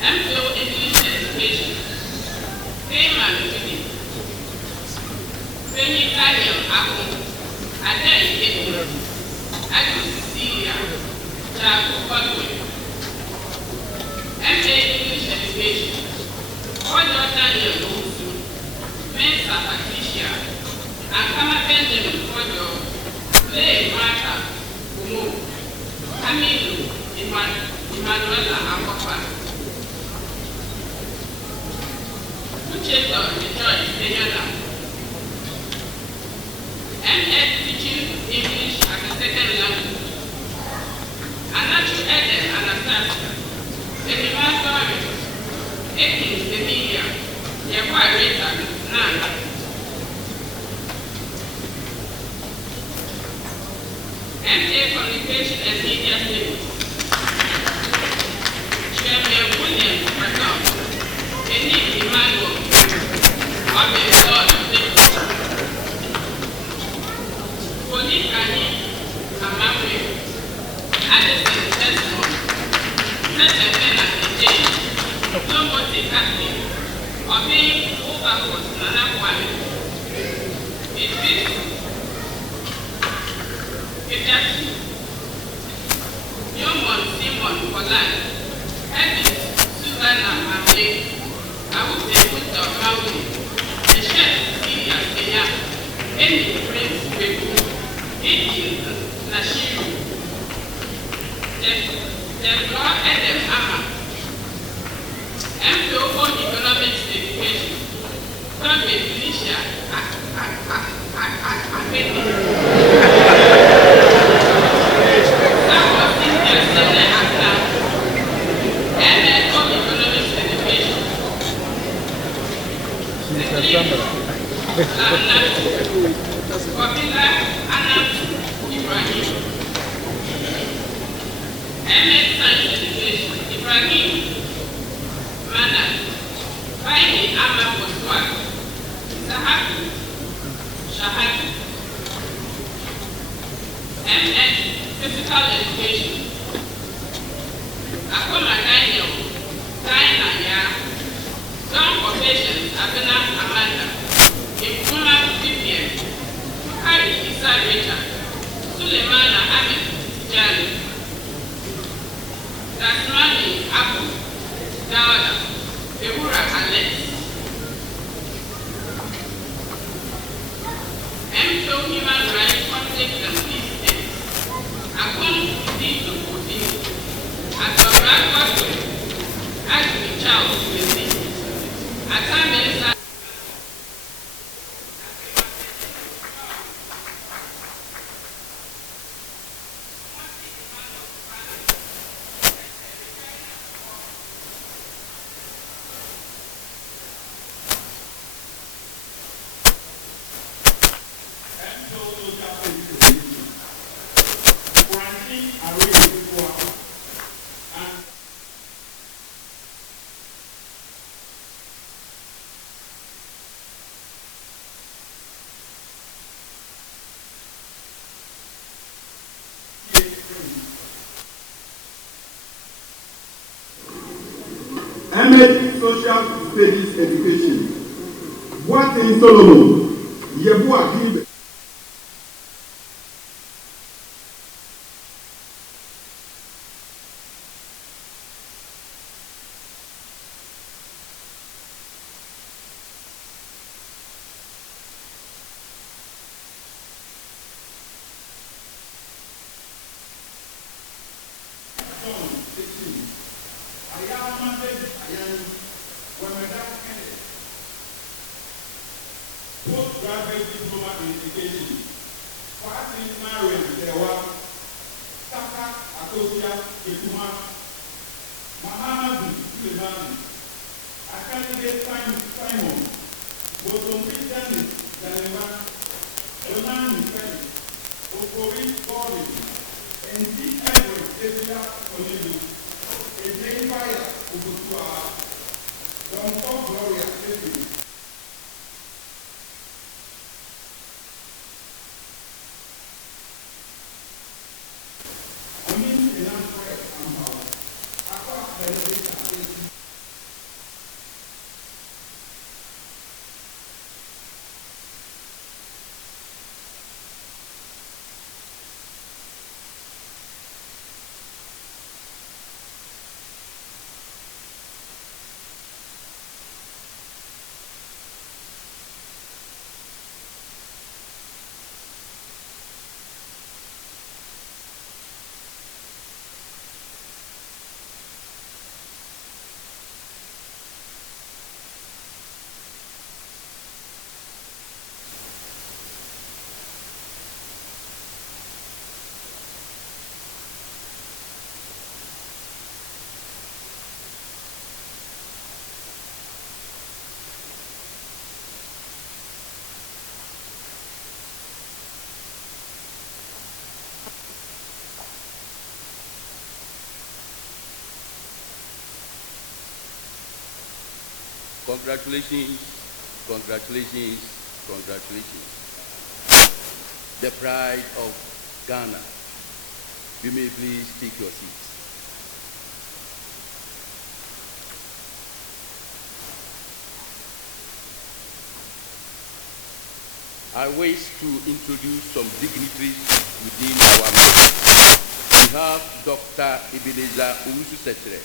MPhil English Education. Tema Aku, Ada Iketu, Adu Cecilia, Jacob Godwin, MA English Education, Ojo Daniel Owusu, Mensa Patricia, Ankama Benjamin Ojo, Lay Martha Umo, Kamilu Emmanuela Akopa, Ucheto Rejoice Enyala, M.Ed teaching English as a second language, Anachu Eden Anastasia, Edema Sorry, Ekins Emilia, Yekwa Rita, Nana, M.A. Communication and Media Studies, Chairman William Breton, Enik Emmanuel, Obi Lord Police Kanye, Amamwe, Addison Tesmore, President Bernard Ejay, Lomote Kathleen, Obi Obakos Nana Kwame, Idris, Kejachi, Yomon Simon Polan, Edith Susanna Mame, Awuse Kuto Maui, Michelle Cecilia Kenya, Amy Prince Bebu, Idil Nashiru, Deborah Edem Ama, MPO on Economics Education, Tommy Felicia Akpete, Samuel Cynthia Sene Akla, ML on Economics Education, Wabila Anat Ibrahim, MS Science Education, Ibrahim Mana, Faini Ama Poswa, Sahatu Shahadu, MS Physical Education, Akoma Daniel, Diana Ya, John Professions, Abena Amanda, Ifuma Vivian, Harry Isa Richard, Sulemana Ahmed Tijani, Dasmani Abu Dawada, Ebura Alex, MPO Human Rights Conflict and Peace Studies, Akon Dito Kodini, Atobra Godwin, Agni Charles Lizzie, Atamelisa MA Social Studies Education. What in Solomon? Yebua Gibe. Postgraduate diploma in education. Passing Mariam Dewa, Saka Akosia Ekuma, Mahamadu Suleiman, Academic Simon, Bosom Christian Daniela, Ronan Mifeli, Okori Gordon, and D. Edward Desia Onelu, Ejay Fire Obutua, Don Paul Gloria David. Congratulations, congratulations, congratulations. The pride of Ghana. You may please take your seats. I wish to introduce some dignitaries within our midst. We have Dr. Ebenezer Owusu-Setere,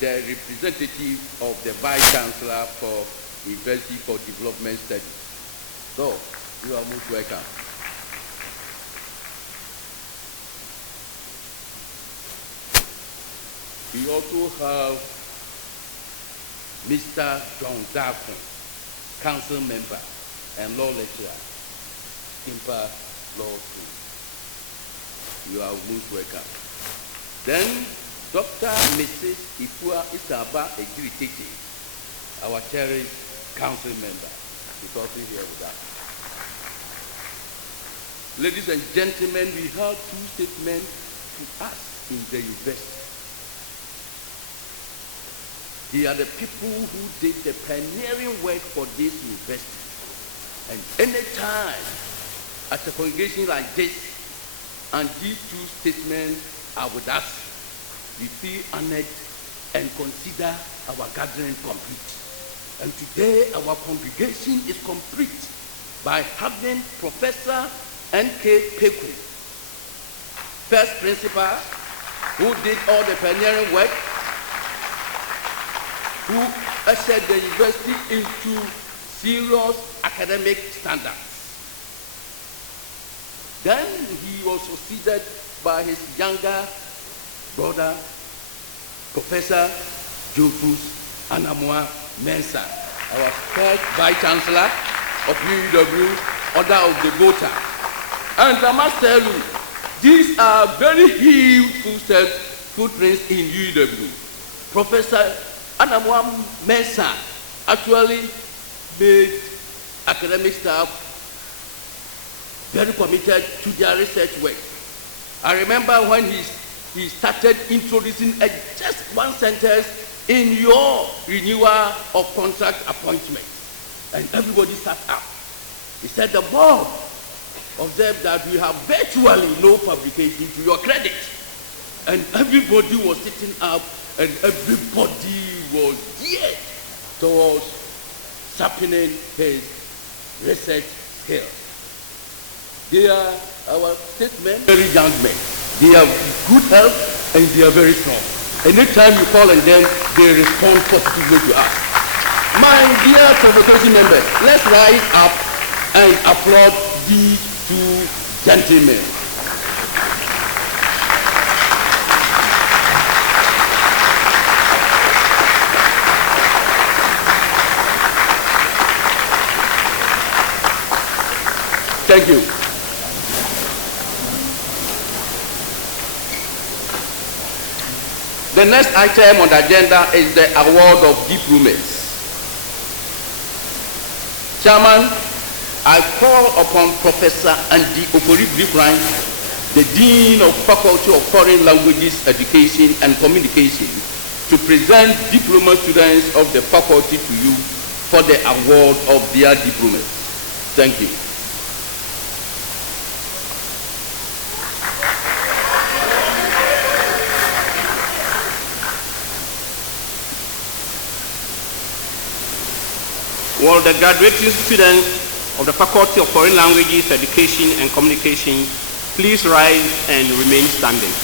the representative of the Vice Chancellor for University for Development Studies. So, you are most welcome. We also have Mr. John Darfon, Council Member and Law Lecturer, Impa Law School. You are most welcome. Then, Dr. Mrs. Ifua Isaba Ejiritete, our cherished Council Member, is also here with us. Ladies and gentlemen, we have two statements to us in the university. They are the people who did the pioneering work for this university. And any time at a congregation like this, and these two statements are with us, we feel honored and consider our gathering complete. And today our congregation is complete by having Professor N.K. Peku, first principal, who did all the pioneering work, who ushered the university into serious academic standards. Then he was succeeded by his younger brother, Professor Jofus Anamwa Mensah, our first Vice Chancellor of UEW, Order of the Voter. And I must tell you, these are very huge footprints in UEW. Professor Anamwa Mensah actually made academic staff very committed to their research work. I remember when he started introducing just one sentence in your renewal of contract appointment, and everybody sat up. He said, the board observed that we have virtually no publication to your credit. And everybody was sitting up, and everybody was geared towards sharpening his research skills. They are our statesmen, very young men. They have good health and they are very strong. Anytime you call on them, they respond positively to us. My dear convocation members, let's rise up and applaud these two gentlemen. Thank you. The next item on the agenda is the award of diplomas. Chairman, I call upon Professor Andy Opori-Brifran, the Dean of Faculty of Foreign Languages, Education and Communication, to present diploma students of the faculty to you for the award of their diplomas. Thank you. Will the graduating students of the Faculty of Foreign Languages, Education and Communication please rise and remain standing.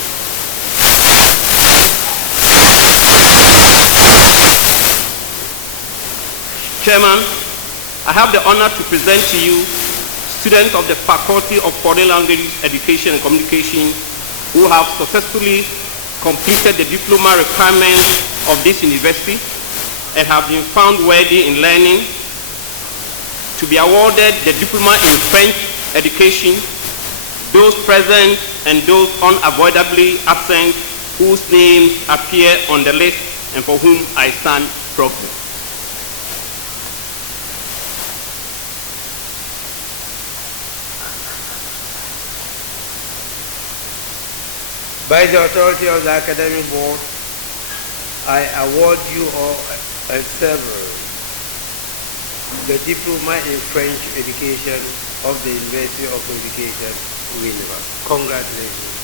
Chairman, I have the honor to present to you students of the Faculty of Foreign Languages, Education and Communication who have successfully completed the diploma requirements of this university and have been found worthy in learning to be awarded the diploma in French education, those present and those unavoidably absent whose names appear on the list and for whom I stand proxy. By the authority of the Academic Board, I award you all a several the diploma in French education of the University of Education, Winneba. Congratulations.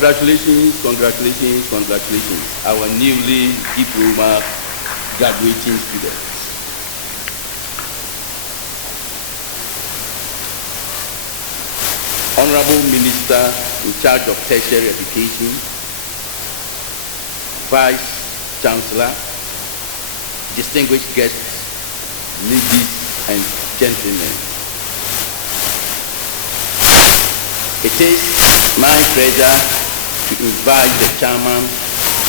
Congratulations, congratulations, congratulations, our newly diploma graduating students. Honorable Minister in charge of tertiary education, Vice Chancellor, distinguished guests, ladies and gentlemen. It is my pleasure to invite the chairman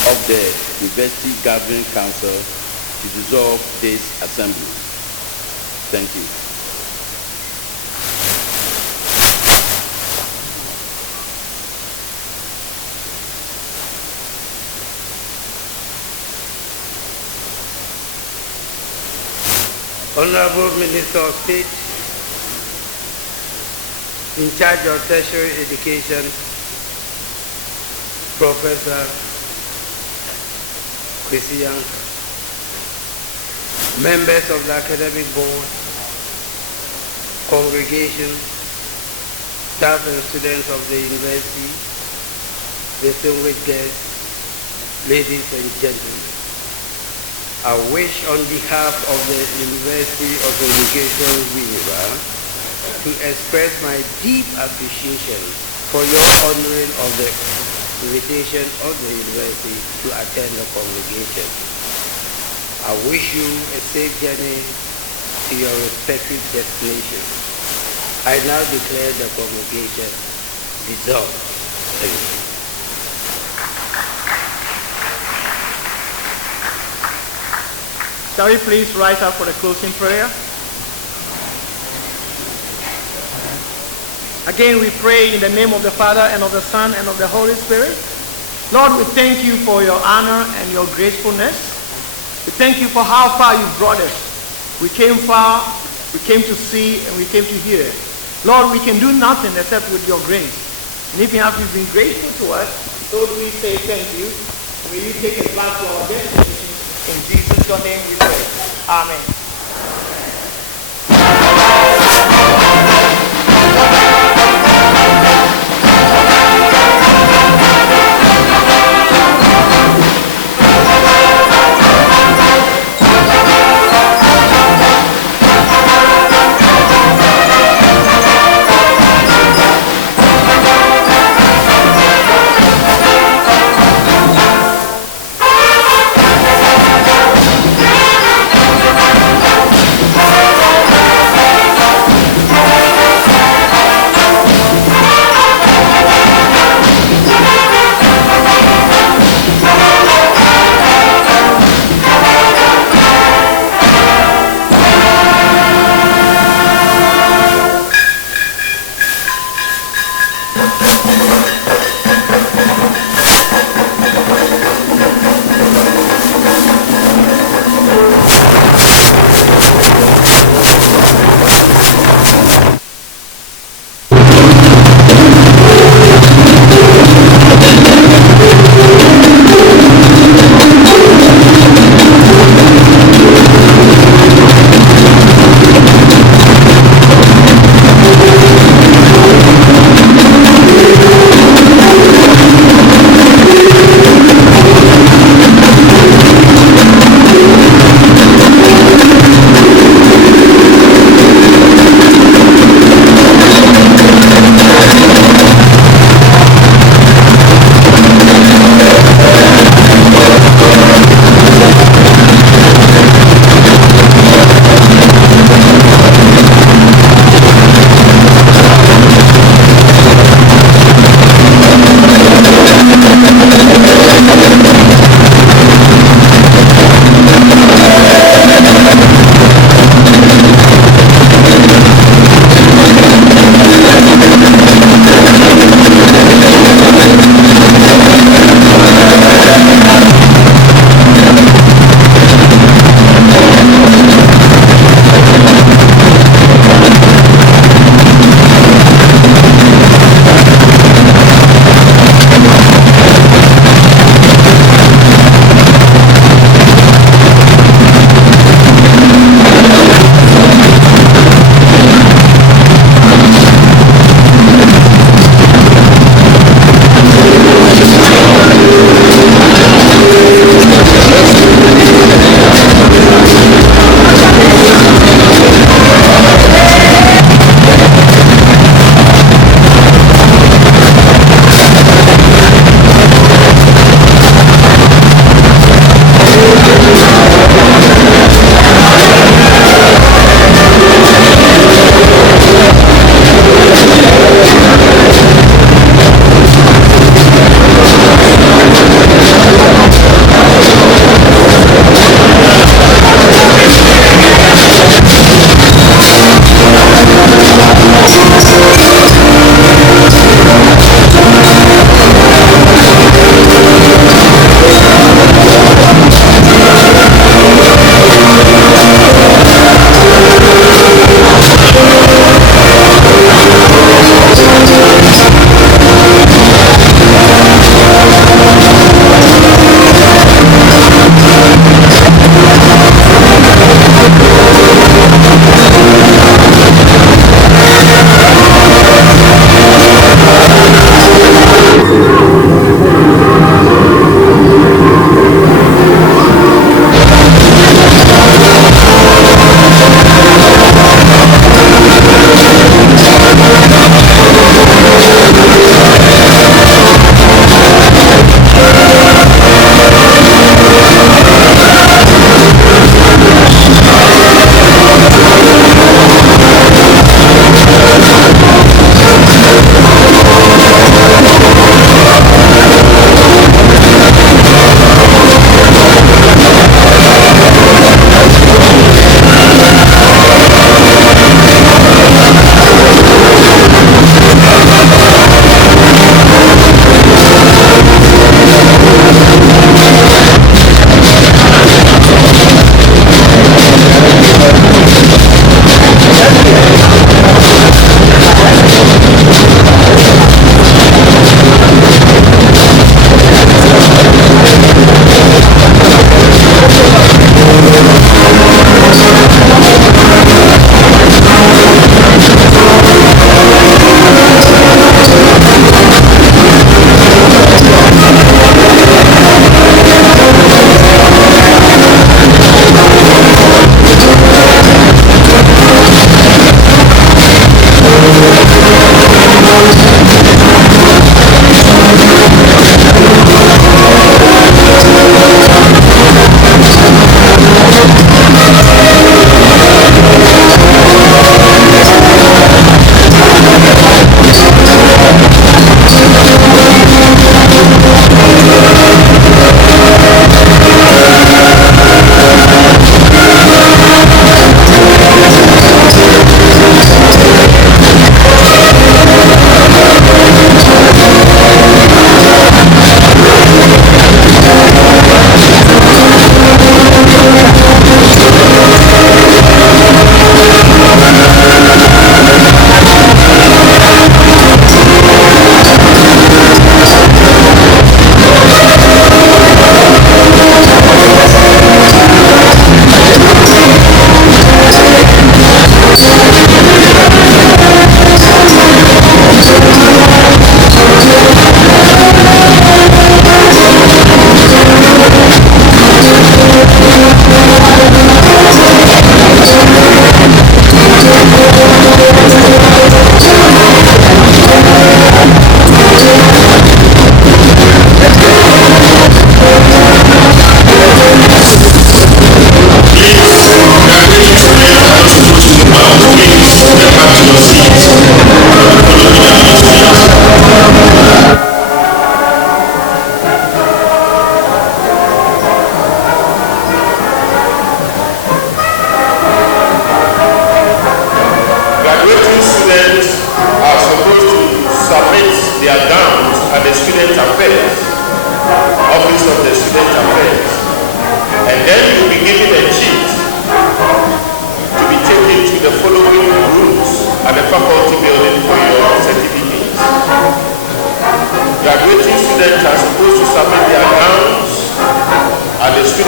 of the University Governing Council to dissolve this assembly. Thank you. Honorable Minister of State, in charge of tertiary education, Professor Kwesi Yanka, members of the academic board, congregation, staff and students of the university, distinguished guests, ladies and gentlemen. I wish on behalf of the University of Education, Winneba, to express my deep appreciation for your honoring of the invitation of the university to attend the congregation. I wish you a safe journey to your respective destinations. I now declare the congregation dissolved. Thank you. Shall we please rise up for the closing prayer? Again, we pray in the name of the Father, and of the Son, and of the Holy Spirit. Lord, we thank you for your honor and your gracefulness. We thank you for how far you brought us. We came far, we came to see, and we came to hear. Lord, we can do nothing except with your grace. And if you have been grateful to us, so do we say thank you. May you take us back to our destination. In Jesus' name we pray. Amen.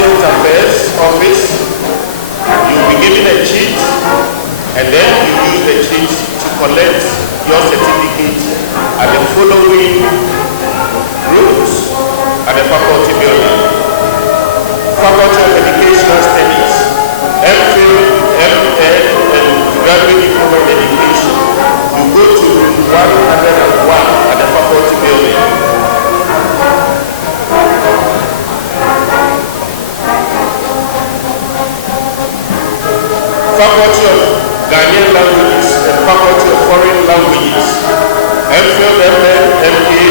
Student Affairs Office. You'll be given a sheet, and then you use the sheet to collect your certificate at the following rooms at the faculty building. Faculty of Educational Studies, MPhil, M.Ed, and Graduate Diploma in Education. You go to room 101 at the faculty building. Faculty of Ghanaian Languages and Faculty of Foreign Languages. MPhil, M.Ed, M.A.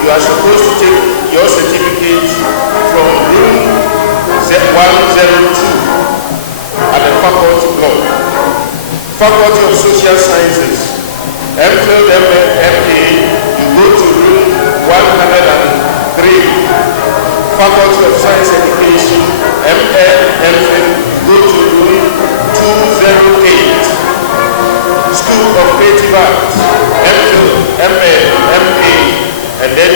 You are supposed to take your certificate from room 102 at the faculty block. Faculty of Social Sciences. MPhil, M.Ed, M.A. You go to room 103. Faculty of Science Education. M.Ed, M.Phil. You go to room 208. School of Creative Arts, MPhil, M.Ed, M.A. and then